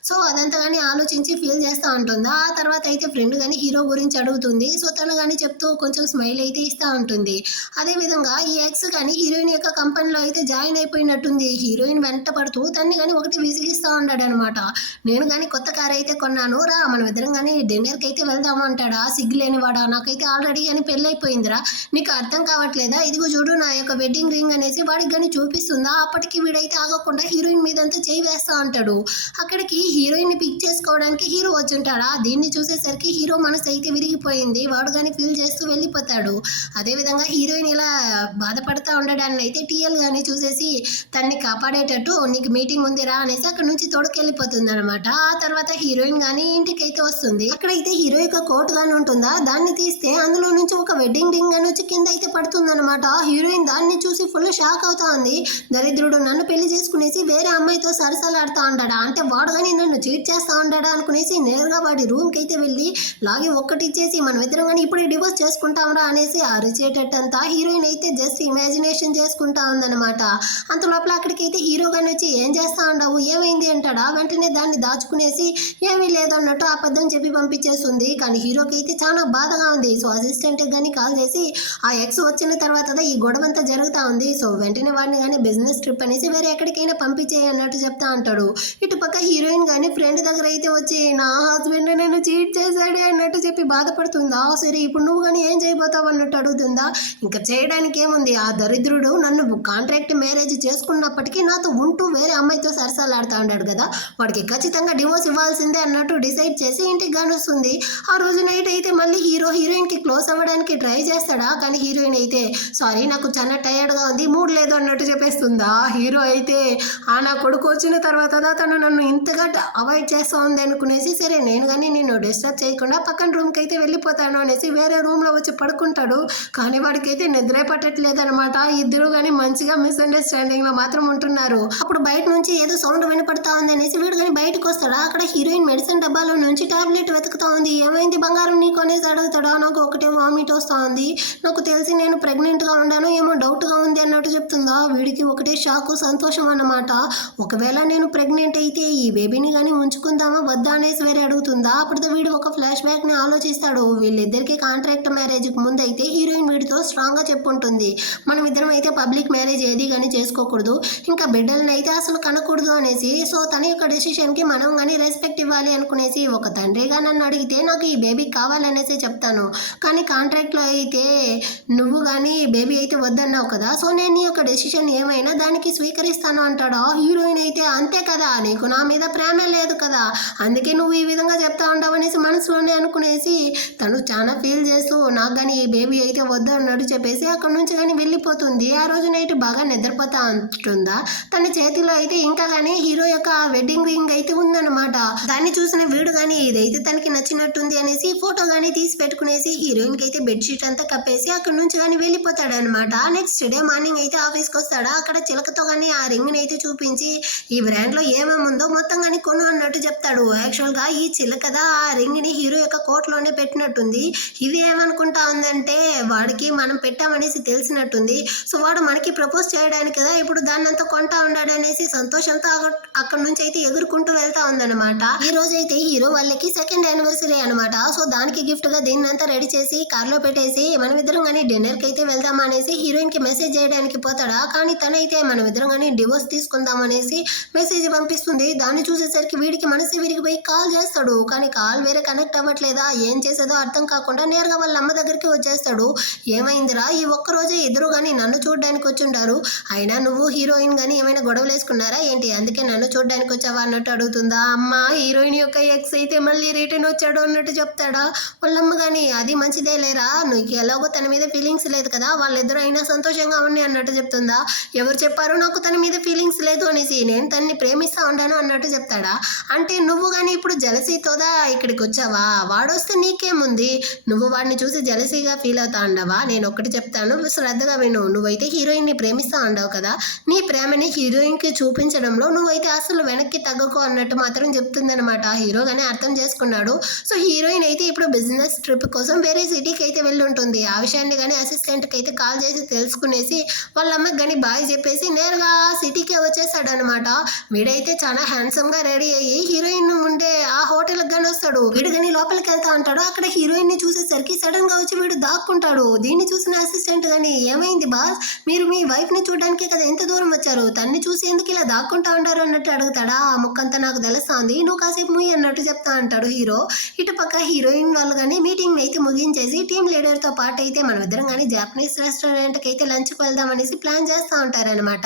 సో అదంతా కానీ ఆలోచించి ఫీల్ చేస్తూ ఉంటుందా. ఆ తర్వాత అయితే ఫ్రెండ్ కానీ హీరో గురించి అడుగుతుంది. సో తను కానీ చెప్తూ కొంచెం స్మైల్ అయితే ఇస్తూ ఉంటుంది. అదేవిధంగా ఈ ఎక్స్ కానీ హీరోయిన్ యొక్క కంపెనీలో అయితే జాయిన్ అయిపోయినట్టుంది. హీరోయిన్ వెంట పడుతూ దాన్ని కానీ ఒకటి విసిగిస్తూ ఉంటాడు అనమాట. నేను కానీ కొత్త కార్ అయితే కొన్నాను రా, మనం ఇద్దరం కానీ డిన్నర్కి అయితే వెళ్దాము అంటాడా. సిగ్గులేనివాడా, నాకైతే ఆల్రెడీ కానీ పెళ్ళి అయిపోయిందిరా, నీకు అర్థం కావట్లేదా, ఇదిగో చూడు నా యొక్క వెడ్డింగ్ రింగ్ అనేసి వాడికి కానీ చూపిస్తుందా. అప్పటికి వీడైతే ఆగకుండా హీరోయిన్ మీదంతా చేయి వేస్తూ ఉంటాడు. అక్కడికి హీరోయిన్ ని పిక్ చేసుకోవడానికి హీరో వచ్చి ఉంటాడా. దీన్ని చూసేసరికి హీరో మనసు అయితే విరిగిపోయింది. వాడు కానీ ఫీల్ చేస్తూ వెళ్ళిపోతాడు. అదేవిధంగా హీరోయిన్ ఇలా బాధపడతా ఉండడాన్ని అయితే టీఎల్ గానీ చూసేసి తన్ని కాపాడేటట్టు నీకు మీటింగ్ ఉందిరా అనేసి అక్కడ నుంచి తోడుకెళ్ళిపోతుంది అనమాట. ఆ తర్వాత హీరోయిన్ గానీ ఇంటికి అయితే వస్తుంది. అక్కడైతే హీరో యొక్క కోట్ గానీ ఉంటుందా, దాన్ని తీస్తే అందులో నుంచి ఒక వెడ్డింగ్ రింగ్ అని వచ్చి కింద అయితే పడుతుంది అనమాట. హీరోయిన్ దాన్ని చూసి ఫుల్ షాక్ అవుతా ఉంది. దరిద్రుడు నన్ను పెళ్లి చేసుకునేసి వేరే అమ్మాయితో సరసాలాడుతా ఉంటాడా, అంటే వాడు కానీ నన్ను చీట్ చేస్తా ఉంటాడా అనుకునేసి నేరుగా వాడి రూమ్కి అయితే వెళ్ళి లాగి ఒక్కటిచ్చేసి మనం ఇద్దరం కానీ ఇప్పుడే డివోర్స్ చేసుకుంటాంరా అనేసి అరిచేటట్టంతా హీరోయిన్ అయితే జస్ట్ ఇమాజినేషన్ చేసుకుంటా ఉందన్నమాట. అంత లోపల అక్కడికైతే హీరో గాని వచ్చి ఏం చేస్తా ఉండవు, ఏమైంది అంటాడా. వెంటనే దాన్ని దాచుకునేసి ఏమీ లేదు అన్నట్టు అబద్ధం చెప్పి పంపించేస్తుంది. కానీ హీరోకి అయితే చాలా బాధగా ఉంది. సో అసిస్టెంట్ కానీ కాల్ చేసి ఆ ఎక్స్ వచ్చిన తర్వాత ఈ గొడవ అంతా జరుగుతూ ఉంది. సో వెంటనే వాడిని కానీ బిజినెస్ ట్రిప్ అనేసి వేరే ఎక్కడికైనా పంపించేయి అన్నట్టు చెప్తా అంటాడు. ఇటుపక్క హీరోయిన్ కానీ ఫ్రెండ్ దగ్గర అయితే వచ్చి నా హస్బెండ్ నేను చీట్ చేశాడే అన్నట్టు చెప్పి బాధపడుతుందా. సరే ఇప్పుడు నువ్వు కానీ ఏం చేయబోతావు అన్నట్టు అడుగుతుందా. ఇంకా చేయడానికి ఏముంది, ఆ దరిద్రుడు నన్ను కాంట్రాక్ట్ మ్యారేజ్ చేసుకున్నప్పటికీ నాతో ఉంటూ వేరే అమ్మాయితో సరసాలాడుతూ ఉన్నాడు కదా, వాడికి ఖచ్చితంగా డివోర్స్ ఇవ్వాల్సిందే అన్నట్టు డిసైడ్ చేసి ఇంటికి కానొస్తుంది. ఆ రోజు నైట్ అయితే మళ్ళీ హీరోయిన్కి క్లోజ్ అవ్వడానికి ట్రై చేస్తాడా. కానీ హీరోయిన్ అయితే సారీ నాకు చాలా టైర్డ్గా ఉంది, మూడ్ లేదు అన్నట్టు చెప్పేస్తుందా. హీరో అయితే నా కొడుకు వచ్చిన తర్వాత తను నన్ను ఇంతగా అవాయిడ్ చేస్తూ ఉంది అనుకునేసి సరే నేను కానీ నిన్ను డిస్టర్బ్ చేయకుండా పక్కన రూమ్కి అయితే వెళ్ళిపోతాను అనేసి వేరే రూమ్లో వచ్చి పడుకుంటాడు. కానీ వాడికైతే నిద్రే పట్టట్లేదు అనమాట. ఇద్దరు కానీ మంచిగా మిస్అండర్స్టాండింగ్లో మాత్రం ఉంటున్నారు. అప్పుడు బయట నుంచి ఏదో సౌండ్ వినపడతా ఉంది అనేసి వీడు కానీ బయటకు వస్తాడా. అక్కడ హీరోయిన్ మెడిసిన్ డబ్బాలో నుంచి టాబ్లెట్ వెతుకుతా ఉంది. ఏమైంది బంగారం నీకు అనేసి అడుగుతాడా. నాకు ఒకటే వామిట్ వస్తూ ఉంది, నాకు తెలిసి నేను ప్రెగ్నెంట్గా ఉన్నాను ఏమో డౌట్గా ఉంది అన్నట్టు చెప్తుందా. వీడికి ఒకటే షాకు సంతోషం అన్నమాట. ఒకవేళ నేను ప్రెగ్నెంట్ అయితే ఈ బేబీని కానీ ఉంచుకుందామా వద్దా అనేసి వేరే అడుగుతుందా. అప్పుడు వీడు ఒక ఫ్లాష్ బ్యాక్ని ఆలోచిస్తాడు. వీళ్ళిద్దరికి కాంట్రాక్ట్ మ్యారేజ్కి ముందు అయితే హీరోయిన్ వీడితో స్ట్రాంగ్గా చెప్పుంటుంది, మనం ఇద్దరం అయితే పబ్లిక్ మ్యారేజ్ ఏది కానీ చేసుకోకూడదు, ఇంకా బిడ్డలను అయితే అసలు కనకూడదు అనేసి. సో తన యొక్క డెసిషన్కి మనం కానీ రెస్పెక్ట్ ఇవ్వాలి అనుకునేసి ఒక తండ్రిగా నన్ను అడిగితే నాకు ఈ బేబీ కావాలనేసి చెప్తాను, కానీ కాంట్రాక్ట్లో అయితే నువ్వు కానీ బేబీ అయితే వద్దన్నావు కదా, సో నేను నీ యొక్క డెసిషన్ ఏమైనా దానికి స్వీకరిస్తాను అంటాడా. హీరోయిన్ అయితే అంతే కదా, నీకు నా మీద ప్రేమ లేదు కదా, అందుకే నువ్వు ఈ విధంగా చెప్తా ఉంటావు అనేసి మనసులోనే అనుకునేసి తను చాలా ఫీల్ చేస్తూ నాకు కానీ ఈ బేబీ అయితే వద్దు అన్నట్టు చెప్పేసి అక్కడ నుంచి కానీ వెళ్ళిపోతుంది. ఆ రోజు నైట్ బాగా నిద్రపోతా ఉంటుందా. తన చేతిలో అయితే ఇంకా కానీ హీరో యొక్క వెడ్డింగ్ రింగ్ అయితే ఉందన్నమాట. దాన్ని చూసిన వీడు కానీ ఇదైతే తనకి నచ్చినట్టుంది అనేసి ఫోటో కానీ తీసి పెట్టుకునేసి హీరోయిన్ కి అయితే బెడ్షీట్ అంతా కప్పేసి అక్కడ నుంచి కానీ వెళ్ళిపోతాడు అనమాట. నెక్స్ట్ డే మార్నింగ్ అయితే ఆఫీస్కి వస్తాడా, అక్కడ చిలకతో కానీ ఆ రింగ్ ని అయితే చూపించి ఈ బ్రాండ్ లో ఏమేమి ఉందో మొత్తం కానీ కొను అన్నట్టు చెప్తాడు. యాక్చువల్ గా ఈ చిలకదా ఆ రింగ్ ని హీరో యొక్క కోట్ లోనే పెట్టినట్టుంది. ఇది ఏమనుకుంటా ఉందంటే వాడికి మనం పెట్టామనేసి తెలిసినట్టుంది. సో వాడు మనకి ప్రపోజ్ చేయడానికి కదా ఇప్పుడు దాన్ని అంతా కొంటా ఉన్నాడు అనేసి సంతోషంతో అక్కడ నుంచి అయితే ఎగురుకుంటూ వెళ్తా ఉందన్నమాట. ఈ రోజు అయితే హీరో వాళ్ళకి సెకండ్ యానివర్సరీ అనమాట. సో దానికి గిఫ్ట్ గా దీన్ని అంతా రెడీ చేసి కార్ లో పెట్టేసి మనమిద్దరం కానీ డిన్నర్ కి అయితే వెళ్దాం అనేసి హీరోయిన్ కి మెసేజ్ చేయడానికి పోతాడా. కానీ తనైతే మనమిద్దరం కానీ డివోర్స్ తీసుకుందాం అనేసి మెసేజ్ పంపిస్తుంది. దాన్ని చూసేసరికి వీడికి మనసు విరిగిపోయి కాల్ చేస్తాడు. కానీ కాల్ వేరే కనెక్ట్ అవ్వట్లేదా, ఏం చేసేదో అర్థం కాకుండా నేరుగా వాళ్ళ అమ్మ దగ్గరికి వచ్చేస్తాడు. ఏమైందిరా, ఈ ఒక్క రోజే ఇద్దరు కానీ నన్ను చూడడానికి వచ్చుంటారు, అయినా నువ్వు హీరోయిన్ గానీ ఏమైనా గొడవలు వేసుకున్నారా ఏంటి, అందుకే నన్ను చూడడానికి వచ్చావా అన్నట్టు అడుగుతుందా. అమ్మ హీరోయిన్ యొక్క ఎక్స్ అయితే మళ్ళీ రిటర్న్ వచ్చాడు అన్నట్టు చెప్తాడా. వాళ్ళమ్మ కానీ అది మంచిదే లేరా, నీకు ఎలాగో తన మీద ఫీలింగ్స్ లేదు కదా, వాళ్ళిద్దరూ అయినా సంతోషంగా ఉన్నాయి అన్నట్టు చెప్తుందా. ఎవరు చెప్పారు నాకు తన మీద ఫీలింగ్స్ లేదు అనేసి, నేను తనని ప్రేమిస్తా ఉంటాను అన్నట్టు చెప్తాడా. అంటే నువ్వు కానీ ఇప్పుడు జలసీతోదా ఇక్కడికి వచ్చావా, వాడొస్తే నీకేముంది, నువ్వు వాడిని చూసి జలసీగా ఫీల్ అవుతా ఉండవా. నేను ఒక్కటి చెప్తాను శ్రద్ధగా విను, నువ్వైతే హీరోయిన్ ని ప్రేమిస్తా ఉండవు కదా, నీ ప్రేమని హీరోయిన్ కి చూపించడంలో నువ్వైతే అసలు వెనక్కి తగ్గకు అన్నట్టు మాత్రం చెప్తుందనమాట. హీరో గానీ అర్థం చేసుకున్నాడు. సో హీరోయిన్ అయితే ఇప్పుడు బిజినెస్ ట్రిప్ కోసం వేరే సిటీకి అయితే వెళ్ళి ఉంటుంది. ఆ విషయాన్ని కానీ అసిస్టెంట్ కి అయితే కాల్ చేసి తెలుసుకునేసి వాళ్ళ అమ్మకి కానీ బాయ్ చెప్పేసి నేరుగా సిటీకే వచ్చేసాడు అనమాట. వీడైతే చాలా హ్యాండ్సమ్ గా రెడీ అయ్యి హీరోయిన్ ఉండే ఆ హోటల్ గానీ వస్తాడు. వీడు కానీ లోపలికి వెళ్తా ఉంటాడు. అక్కడ హీరోయిన్ ని చూసేసరికి సడన్ గా వచ్చి వీడు దాక్కుంటాడు. దీన్ని చూసిన అసిస్టెంట్ గానీ ఏమైంది బాస్, మీరు మీ వైఫ్ ని చూడడానికి కదా ఎంత దూరం వచ్చారు, తన్ని చూసి ఎందుకు ఇలా దాక్కుంటా ఉంటారు అన్నట్టు అడుగుతాడా. ఆ ముక్కంతా నాకు తెలుస్తుంది, నువ్వు కాసేపు ముయ్యి అన్నట్టు చెప్తా అంటాడు హీరో. ఇటు పక్క హీరోయిన్ వాళ్ళు కానీ మీటింగ్ అయితే ముగించేసి టీమ్ లీడర్ తో పాటు అయితే మనం ఇద్దరం కానీ జాపనీస్ రెస్టారెంట్ కి అయితే లంచ్ కి వెళ్దాం అనేసి ప్లాన్ చేస్తా ఉంటారనమాట.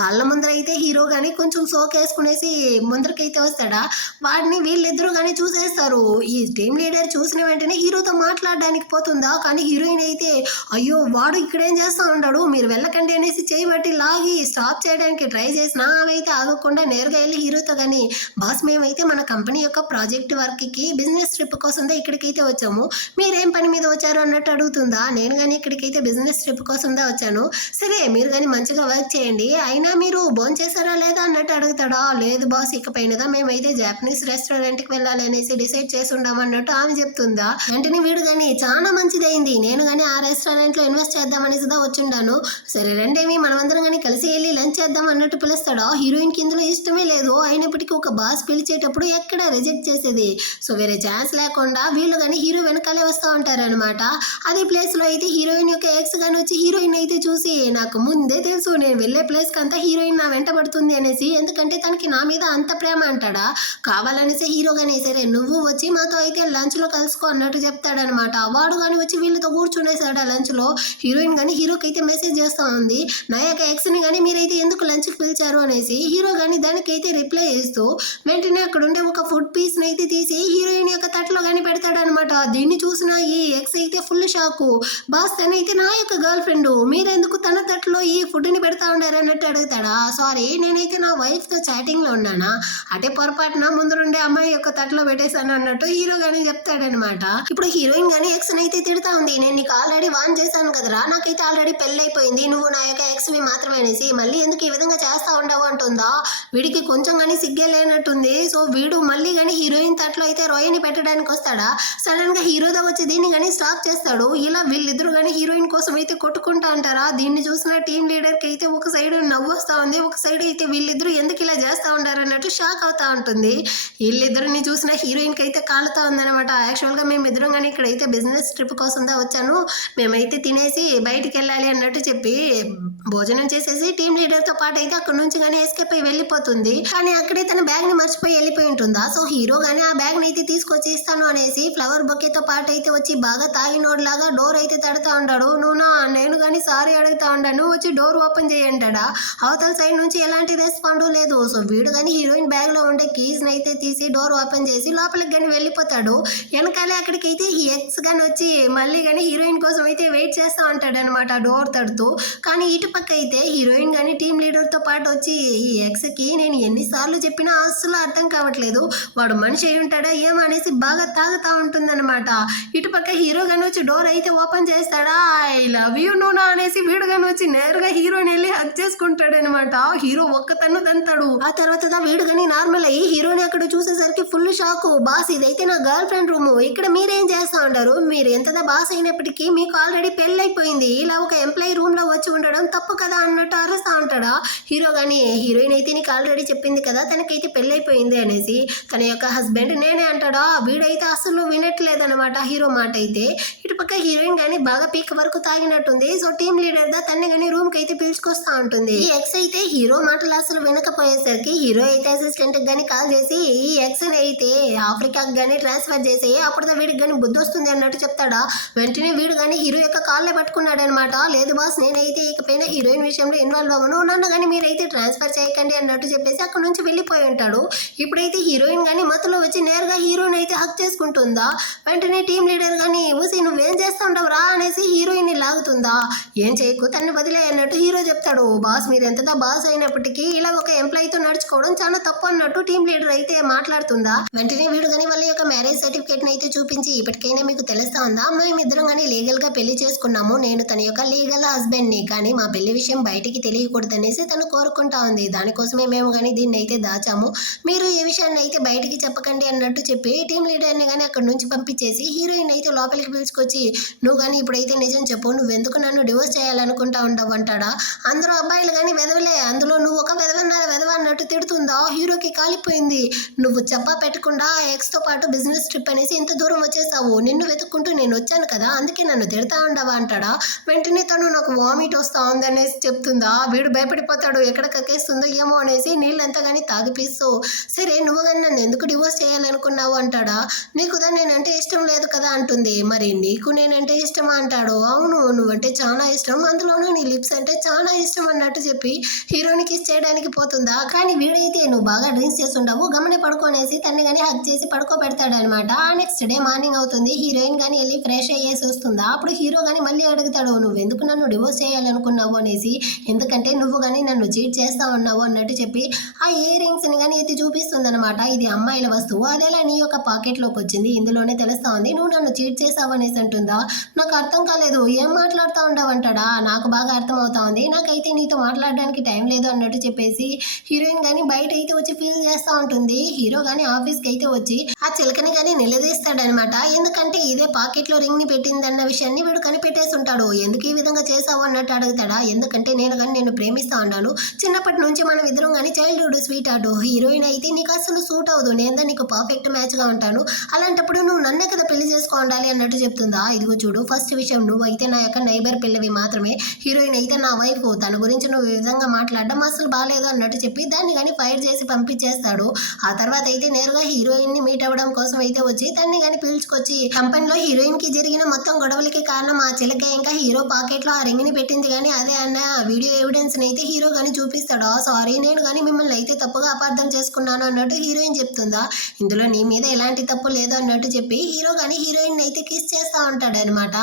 వాళ్ళ ముందర అయితే హీరో గానీ కొంచెం సోక్ వేసుకునేసి ముందరకైతే వస్తాడా. వాడిని వీళ్ళిద్దరూ కానీ చూసేస్తారు. ఈ టీమ్ లీడర్ చూసిన వెంటనే హీరోతో మాట్లాడడానికి పోతుందా, కానీ హీరోయిన్ అయితే అయ్యో వాడు ఇక్కడేం చేస్తా ఉంటాడు, మీరు వెళ్ళకండి అనేసి చేయబట్టి లాగి స్టాప్ చేయడానికి ట్రై చేసినా అవైతే ఆగకుండా నేరుగా వెళ్ళి హీరోతో కానీ బాస్ మేమైతే మన కంపెనీ యొక్క ప్రాజెక్ట్ వర్క్ కి బిజినెస్ ట్రిప్ కోసం ఇక్కడికైతే వచ్చాము, మీరేం పని మీద వచ్చారు అన్నట్టు అడుగుతుందా. నేను కానీ ఇక్కడికైతే బిజినెస్ ట్రిప్ కోసం వచ్చాను, సరే మీరు కానీ మంచిగా వర్క్ చేయండి, అయినా మీరు భోజనం చేశారా లేదా అన్నట్టు అడుగుతాడా. లేదు బాస్ ఇకపైనగా మేమైతే జాపనీస్ రెస్టారెంట్ కి వెళ్ళాలి అనేసి డిసైడ్ చేసి ఉండాం అన్నట్టు ఆమె చెప్తుందా. వెంటనే వీడు కానీ చాలా మంచిదైంది, నేను కానీ ఆ రెస్టారెంట్ లో ఇన్వెస్ట్ చేద్దామనేసి వచ్చిండాను, సరే రెండేమి మనమందరం కానీ కలిసి వెళ్ళి లంచ్ చేద్దాం అన్నట్టు పిలుస్తాడా. హీరోయిన్ కి ఇందులో ఇష్టమే లేదు, అయినప్పటికీ ఒక బాస్ పిలిచేటప్పుడు ఎక్కడ రిజెక్ట్ చేసేది. సో వేరే ఛాన్స్ లేకుండా వీళ్ళు కానీ హీరో వెనకాలే వస్తూ ఉంటారనమాట. అదే ప్లేస్ లో అయితే హీరోయిన్ యొక్క ఎక్స్ కానీ వచ్చి హీరోయిన్ అయితే చూసి నాకు ముందే తెలుసు నేను వెళ్ళే ప్లేస్ కి అంతా హీరోయిన్ నా వెంట పడుతుంది అనేసి, ఎందుకంటే తనకి నా మీద అంత ప్రేమ అంటాడా. కావాలనేసి హీరో కానీ సరే నువ్వు వచ్చి మాతో అయితే లంచ్ లో కలుసుకో అన్నట్టు చెప్తాడనమాట. వాడు కానీ వచ్చి వీళ్ళతో కూర్చునేసాడు ఆ లంచ్ లో. హీరోయిన్ కానీ హీరోకి అయితే మెసేజ్ చేస్తా ఉంది, నా యొక్క ఎక్స్ ని కానీ మీరైతే ఎందుకు లంచ్ కి పిలిచారు అనేసి. హీరో కానీ దానికైతే రిప్లై చేస్తూ వెంటనే అక్కడ ఉండే ఒక ఫుడ్ పీస్ ని అయితే తీసి హీరోయిన్ యొక్క తట్లో కానీ పెడతాడు అనమాట. దీన్ని చూసిన ఈ ఎక్స్ అయితే ఫుల్ షాకు, బాస్ తనైతే నా యొక్క గర్ల్ ఫ్రెండ్, మీరెందుకు తన తట్లో ఈ ఫుడ్ ని పెడతా ఉండారు అన్నట్టు అడుగుతాడా. సారీ నేనైతే నా వైఫ్ తో చాటింగ్ లో ఉన్నానా, అటే పొరపాటున ముందరుండే అమ్మాయి యొక్క తట్లో పెట్టేశాను అన్నట్టు హీరో గానీ చెప్తాడనమాట. ఇప్పుడు హీరోయిన్ గానీ ఎక్స్ అయితే తిడతా ఉంది, నేను నీకు ఆల్రెడీ వాన్ చేశాను కదరా, నాకైతే ఆల్రెడీ పెళ్ళైపోయింది, నువ్వు నా యొక్క ఎక్స్ వి మాత్రమే అనేసి మళ్ళీ ఎందుకు ఈ విధంగా చేస్తా ఉండవు అంటుందా. వీడికి కొంచెం కానీ సిగ్గే లేనట్టుంది. సో వీడు మళ్ళీ కానీ హీరోయిన్ తట్లో అయితే రోయని పెట్టడానికి వస్తాడా. సడన్ గా హీరోతో వచ్చి దీన్ని కానీ స్టాప్ చేస్తాడు. ఇలా వీళ్ళిద్దరు కానీ హీరోయిన్ కోసం అయితే కొట్టుకుంటా అంటారా. దీన్ని చూసిన టీమ్ లీడర్ కి అయితే ఒక సైడ్ నవ్వు వస్తా ఉంది, ఒక సైడ్ అయితే వీళ్ళిద్దరు ఎందుకు ఇలా చేస్తా ఉంటారు అన్నట్టు షాక్ అవుతా ఉంటుంది. వీళ్ళిద్దరిని చూసిన హీరోయిన్ కి అయితే కాలుతా ఉందన్నమాట. యాక్చువల్ గా మేము ఇద్దరం కానీ ఇక్కడైతే బిజినెస్ ట్రిప్ కోసం వచ్చాను, మేమైతే తినేసి బయటికి వెళ్ళాలి అన్నట్టు చెప్పి భోజనం చేసేసి టీమ్ లీడర్ తో పాటు అయితే అక్కడ నుంచి కానీ ఎస్కేప్ అయి వెళ్ళిపోతుంది. కానీ అక్కడే తన బ్యాగ్ ని మర్చిపోయి వెళ్ళిపోయి ఉంటుందా. సో హీరో గానీ ఆ బ్యాగ్ ని అయితే తీసుకొచ్చి ఇస్తాను అనేసి ఫ్లవర్ బొకే తో పాటు అయితే వచ్చి బాగా తాగినోడ్లాగా డోర్ అయితే తడుతా ఉంటాడు. నేను కానీ సారీ అడుగుతా ఉంటాను, వచ్చి డోర్ ఓపెన్ చేయంటాడా. అవతల సైడ్ నుంచి ఎలాంటి రెస్పాండ్ లేదు. సో వీడు కానీ హీరోయిన్ బ్యాగ్ లో ఉండే కీస్ ని అయితే తీసి డోర్ ఓపెన్ చేసి లోపలికి కానీ వెళ్ళిపోతాడు. వెనకాలే అక్కడికి అయితే ఎక్స్ గాని వచ్చి మళ్ళీ కానీ హీరోయిన్ కోసం అయితే వెయిట్ చేస్తా ఉంటాడు అనమాట డోర్ తడుతూ. కానీ ఇటు పక్క అయితే హీరోయిన్ కానీ టీమ్ లీడర్ తో పాటు వచ్చి ఈ ఎక్స్ కి నేను ఎన్నిసార్లు చెప్పినా అస్సలు అర్థం కావట్లేదు, వాడు మనిషి అయి ఉంటాడా ఏమో అనేసి బాగా తాగుతా ఉంటుంది ఉంటుందన్నమాట. ఇటుపక్క హీరో గాని వచ్చి డోర్ అయితే ఓపెన్ చేస్తాడా, ఐ లవ్ యూ నూనా అనేసి వీడు గాని వచ్చి నేరుగా హీరోని వెళ్ళి హగ్ చేసుకుంటాడనమాట. హీరో ఒక్క తన్ను తంతాడు. ఆ తర్వాత వీడు గాని నార్మల్ అయ్యి హీరోని అక్కడ చూసేసరికి ఫుల్ షాక్. బాస్ ఇదైతే నా గర్ల్ ఫ్రెండ్ రూమ్, ఇక్కడ మీరేం చేస్తా ఉంటారు, మీరు ఎంతదా బాస్ అయినప్పటికీ మీకు ఆల్రెడీ పెళ్ళైపోయింది, ఇలా ఒక ఎంప్లాయీ రూమ్ లో వచ్చి ఉండడం తప్పు కదా అన్నట్టు అరుస్తా ఉంటాడా. హీరో గాని హీరోయిన్ అయితే నీకు ఆల్రెడీ చెప్పింది కదా తనకైతే పెళ్ళైపోయింది అనేసి, తన యొక్క హస్బెండ్ నేనే అంటాడా. వీడైతే అసలు వినట్లేదనమాట హీరో మాట అయితే. ఇటుపక్క హీరోయిన్ గాని బాగా పీక్ వరకు తాగినట్టుంది. సో టీమ్ లీడర్ దా తన్ని గాని రూమ్ కి అయితే పిలుచుకొస్తా ఉంటుంది. ఈ ఎక్స్ అయితే హీరో మాటలు అసలు వినకపోయేసరికి హీరో అయితే అసిస్టెంట్ గాని కాల్ చేసి ఈ ఎక్స్ ని అయితే ఆఫ్రికాకి గానీ ట్రాన్స్ఫర్ చేసి అప్పుడు వీడికి గానీ బుద్ధి వస్తుంది అన్నట్టు చెప్తాడా. వెంటనే వీడు గానీ హీరో యొక్క కాళ్ళే పట్టుకున్నాడు అనమాట. లేదు బాస్ నేనైతే ఇకపైన హీరోయిన్ విషయంలో ఇన్వాల్వ్ అవ్వను, నన్ను కానీ మీరైతే ట్రాన్స్ఫర్ చేయకండి అన్నట్టు చెప్పేసి అక్కడ నుంచి వెళ్ళిపోయి ఉంటాడు. ఇప్పుడైతే హీరోయిన్ గానీ మత్తులో వచ్చి నేరుగా హీరోయిన్ అయితే హక్ చేసుకుంటుందా. వెంటనే టీమ్ లీడర్ గానీ ఊసి నువ్వేం చేస్తా ఉంటావు రా అనేసి హీరోయిన్ ని లాగుతుందా. ఏం చేయకు తన్ని వదిలే అన్నట్టు హీరో చెప్తాడు. బాస్ మీరు ఎంతదా బాస్ అయినప్పటికీ ఇలా ఒక ఎంప్లాయీతో నడుచుకోవడం చాలా తప్పు అన్నట్టు టీమ్ లీడర్ అయితే మాట్లాడుతుందా. వెంటనే వీడు గానీ వాళ్ళ యొక్క మ్యారేజ్ సర్టిఫికేట్ అయితే చూపించి ఇప్పటికైనా మీకు తెలుస్తా ఉందా, మేమిద్దరం గానీ లీగల్ గా పెళ్లి చేసుకున్నాము, నేను తన యొక్క లీగల్ హస్బెండ్ ని, కానీ మా పెళ్లి విషయం బయటికి తెలియకూడదు అనేసి తను కోరుకుంటా ఉంది. దానికోసమే మేము గానీ దీన్ని అయితే దాచాము, మీరు ఈ విషయాన్ని అయితే బయటికి చెప్పకండి అన్నట్టు చెప్పి టీమ్ లీడర్ ని గానీ అక్కడ నుంచి పంపించేసి హీరోయిన్ అయితే లోపలికి పిలుచుకొచ్చి నువ్వు గానీ ఇప్పుడైతే నిజం చెప్పు, నువ్వెందుకు నన్ను డివోర్స్ చేయాలనుకుంటా ఉంటావు అంటాడా. అందరూ అబ్బాయిలు గానీ వెదవలే, అందులో నువ్వు ఒక వెదవ అన్నట్టు తిడుతుందా. హీరోకి కాలిపోయింది. నువ్వు చెప్పా పెట్టకుండా ఎక్స్ తో పాటు బిజినెస్ ట్రిప్ అనేసి ఇంత దూరం వచ్చేసావు, నిన్ను వెతుక్కుంటూ నేను వచ్చాను కదా అందుకే నన్ను తిడతా ఉండవా అంటాడా. వెంటనే తను నాకు వామిట్ వస్తా ఉంది అనేసి చెప్తుందా. వీడు భయపడిపోతాడు, ఎక్కడ కక్కేస్తుందో ఏమో అనేసి నీళ్ళంతా కానీ తాగిపిస్తూ సరే నువ్వు కానీ నన్ను ఎందుకు డివోర్స్ చేయాలనుకున్నావు అంటాడా. నీకు దా నేనంటే ఇష్టం లేదు కదా అంటుంది. మరి నీకు నేనంటే ఇష్టమా అంటాడు. అవును నువ్వంటే చాలా ఇష్టం, అందులోనూ నీ లిప్స్ అంటే చాలా ఇష్టం అన్నట్టు చెప్పి హీరోని కిస్ చేయడానికి పోతుందా. కానీ వీడైతే నువ్వు బాగా డ్రింక్స్ చేసి ఉండవు గమని పడుకోనేసి తన్ని కానీ హక్ చేసి పడుకోబెడతాడు అనమాట. ఆ నెక్స్ట్ డే మార్నింగ్ అవుతుంది. హీరోయిన్ కానీ వెళ్ళి ఫ్రెష్ అయ్యేసి వస్తుందా. అప్పుడు హీరో కానీ మళ్ళీ అడుగుతాడు నువ్వు ఎందుకు నన్ను డివోర్స్ చేయాలనుకున్నావు అనేసి. ఎందుకంటే నువ్వు కానీ నన్ను చీట్ చేస్తా ఉన్నావు అన్నట్టు చెప్పి ఆ ఇయర్ రింగ్స్ ని కానీ ఎత్తి చూపిస్తుంది అనమాట. ఇది అమ్మాయిల వస్తువు, అదేలా నీ యొక్క పాకెట్ లోకి వచ్చింది, ఇందులోనే తెలుస్తా ఉంది నువ్వు నన్ను చీట్ చేసావు అనేసి అంటుందా. నాకు అర్థం కాలేదు, ఏం మాట్లాడుతూ ఉండవంటాడా. నాకు బాగా అర్థం అవుతా ఉంది, నాకైతే నీతో మాట్లాడడానికి టైం లేదు అన్నట్టు చెప్పేసి హీరోయిన్ గానీ బయట అయితే వచ్చి ఫీల్ చేస్తా ఉంటుంది. హీరో గానీ ఆఫీస్ కి అయితే వచ్చి ఆ చిలకని గానీ నిలదీస్తాడనమాట. ఎందుకంటే ఇదే పాకెట్ లో రింగ్ ని పెట్టిందన్న విషయాన్ని వీడు కనిపెట్టేసి ఉంటాడు. ఎందుకు ఈ విధంగా చేసావు అన్నట్టు అడుగుతాడా. ఎందుకంటే నేను కానీ నేను ప్రేమిస్తా ఉన్నాను, చిన్నప్పటి నుంచి మనం ఇద్దరం కానీ చైల్డ్హుడ్ స్వీట్ ఆర్ట్, హీరోయిన్ అయితే నీకు అసలు సూట్ అవ్వదు, నేను నీకు పర్ఫెక్ట్ మ్యాచ్ గా ఉంటాను, అలాంటప్పుడు నువ్వు నన్నే కదా పెళ్లి చేసుకోవాలి అన్నట్టు చెప్తుందా. ఇదిగో చూడు ఫస్ట్ విషయం, నువ్వు అయితే నా యొక్క నైబర్ పిల్లవి మాత్రమే, హీరోయిన్ అయితే నా వైఫ్, తన గురించి నువ్వు ఈ విధంగా మాట్లాడడం అసలు బాగాలేదు అన్నట్టు చెప్పి దాన్ని కానీ ఫైర్ చేసి పంపించేస్తాడు. ఆ తర్వాత అయితే నేరుగా హీరోయిన్ ని మీట్ అవ్వడం కోసం అయితే వచ్చి దాన్ని కానీ పిలుచుకొచ్చి కంపెనీలో హీరోయిన్ కి జరిగిన మొత్తం గొడవలకి కారణం ఆ చిలక ఇంకా హీరో పాకెట్ లో ఆ రింగ్ ని పెట్టింది కానీ అదే అన్న వీడియో ఎవిడెన్స్ ని అయితే హీరో కానీ చూపిస్తాడు. సారీ నేను కానీ మిమ్మల్ని అయితే తప్పుగా అపార్థం చేసుకున్నాను అన్నట్టు హీరోయిన్ చెప్తుందా. ఇందులో నీ మీద ఎలాంటి తప్పు లేదు అన్నట్టు చెప్పి హీరో కానీ హీరోయిన్ అయితే కిస్ చేస్తా ఉంటాడు అనమాట.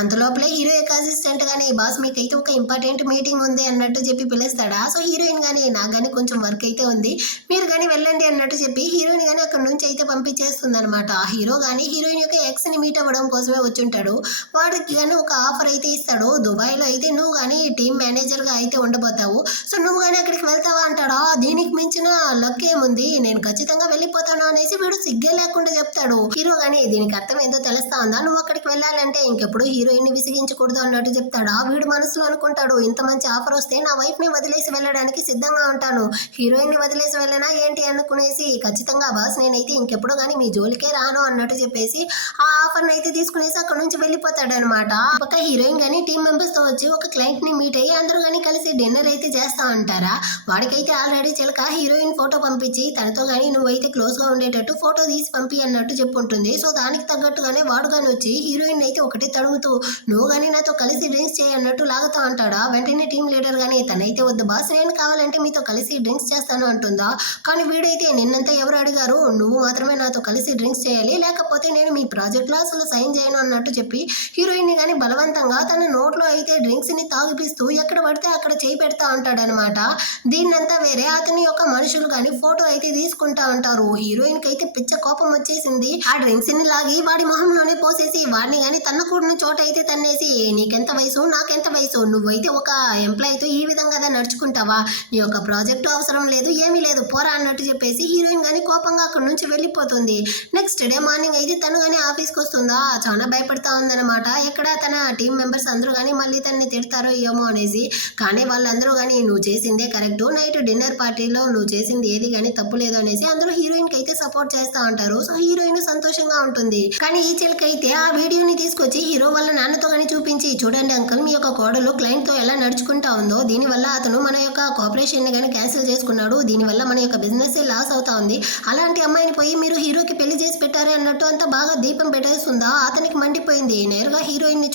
అంతలోపలే హీరో యొక్క అసిస్టెంట్ గానీ బాస్ మీకైతే ఒక ఇంపార్టెంట్ మీటింగ్ ఉంది అన్నట్టు చెప్పి పిలుస్తాడా. సో హీరోయిన్ గానీ నాకు కానీ కొంచెం వర్క్ అయితే ఉంది, మీరు కానీ వెళ్ళండి అన్నట్టు చెప్పి హీరోయిన్ గానీ అక్కడ నుంచి అయితే పంపించేస్తుంది అనమాట. హీరో కానీ హీరోయిన్ యొక్క ఎక్స్ ని మీట్ అవ్వడం కోసమే వచ్చి ఉంటాడు. వాడికి కానీ ఒక ఆఫర్ అయితే ఇస్తాడు. దుబాయ్ లో అయితే నువ్వు కానీ టీమ్ మేనేజర్ గా అయితే ఉండబోతావు, సో నువ్వు కానీ అక్కడికి వెళ్తావా అంటాడా. దీనికి మించిన లక్ ఏముంది, నేను ఖచ్చితంగా వెళ్ళిపోతాను అనేసి వీడు సిగ్గే లేకుండా చెప్తాడు. హీరో గానీ దీనికి అర్థం ఏందో తెలుస్తా ఉందా, నువ్వు అక్కడికి వెళ్ళాలంటే ఇంకెప్పుడు హీరోయిన్ ని విసిగించకూడదు అన్నట్టు చెప్తాడా. వీడు మనసులో అనుకుంటాడు ఇంత మంచి ఆఫర్ వస్తే నా వైఫ్ ని వదిలేసి వెళ్ళడానికి సిద్ధంగా ఉంటాను, హీరోయిన్ ని వదిలేసి వెళ్ళనా ఏంటి అనుకునేసి ఖచ్చితంగా బాస్ నేనైతే ఇంకెప్పుడు కానీ మీ జోలికే రాను అన్నట్టు చెప్పేసి ఆ ఆఫర్ అయితే తీసుకునేసి అక్కడ నుంచి వెళ్ళిపోతాడు అనమాట. ఒక హీరోయిన్ గానీ టీమ్ మెంబర్స్ తో వచ్చి ఒక క్లయింట్ ని మీట్ అయ్యి అందరూ కానీ కలిసి డిన్నర్ అయితే చేస్తా ఉంటారా. వాడికైతే ఆల్రెడీ చిలక హీరోయిన్ ఫోటో పంపించి తనతో కానీ నువ్వైతే క్లోజ్ గా ఉండేటట్టు ఫోటో తీసి పంపి అన్నట్టు చెప్పుంటుంది. సో దానికి తగ్గట్టుగానే వాడు కానీ వచ్చి హీరోయిన్ అయితే ఒకటే తడుగుతూ నువ్వు కానీ నాతో కలిసి డ్రింక్స్ చేయన్నట్టు లాగుతా అంటాడా. వెంటనే టీం లీడర్ కానీ తనైతే వద్దు బాస్, నేను కావాలంటే మీతో కలిసి డ్రింక్స్ చేస్తాను అంటుందా. కానీ వీడైతే నిన్నంతా ఎవరు అడిగారు, నువ్వు మాత్రమే నాతో కలిసి డ్రింక్స్ చేయాలి, లేకపోతే నేను మీ ప్రాజెక్ట్లో అసలు సైన్ చేయను అన్నట్టు చెప్పి హీరోయిన్ని కానీ బలవంతంగా తన నోట్లో అయితే డ్రింక్స్ని తాగిపిస్తూ ఎక్కడ పడితే అక్కడ చేయి పెడతా ఉంటాడనమాట. దీన్నంతా వేరే అతని యొక్క మనుషులు కానీ ఫోటో అయితే తీసుకుంటా ఉంటారు. హీరోయిన్కి అయితే పిచ్చ కోపం వచ్చేసింది. ఆ డ్రింక్స్ని లాగి వాడి మొహంలోనే పోసేసి వాడిని కానీ తన్నకూడిన చోట అయితే తన్నేసి నీకెంత వయసు నాకెంత వయసు, నువ్వైతే ఒక ఎంప్లాయీతో ఈ విధంగా నడుచుకుంటావా, నీ యొక్క ప్రాజెక్టు అవసరం లేదు ఏమీ లేదు పోరా అన్నట్టు చెప్పేసి హీరోయిన్ కానీ కోపంగా అక్కడ నుంచి వెళ్ళిపోతుంది. నెక్స్ట్ డే మార్నింగ్ అయితే తను కానీ ఆఫీస్కి వస్తుందా, చాలా భయపడతా ఉందన్నమాట. ఎక్కడ తన టీం మెంబర్స్ అందరూ కానీ మళ్ళీ తనని తిడతారో ఏమో అనేసి. కానీ వాళ్ళందరూ కానీ నువ్వు చేసిందే కరెక్ట్, నైట్ డిన్నర్ పార్టీలో నువ్వు చేసింది ఏది కానీ తప్పు లేదు అనేసి అందరూ హీరోయిన్కి అయితే సపోర్ట్ చేస్తూ ఉంటారు. సో హీరోయిన్ సంతోషంగా ఉంటుంది. కానీ ఈ చిలకైతే ఆ వీడియోని తీసుకొచ్చి హీరో వాళ్ళ నాన్నతో కానీ చూపించి చూడండి అంకుల్, మీ యొక్క కోడలు క్లయింట్తో ఎలా నడుచుకుంటా ఉందో, దీనివల్ల అతను మన యొక్క కోఆపరేషన్ కానీ క్యాన్సిల్ చేసుకున్నాడు, దీనివల్ల మన యొక్క బిజినెస్ లాస్ అవుతా ఉంది, అలాంటి అమ్మాయిని పోయి మీరు హీరోకి పెళ్లి చేసి పెట్టారే అన్నట్టు అంతా బాగా దీపం పెట్టేస్తుందా. అతనికి మండిపోయింది. నేరుగా హీరోయిన్ని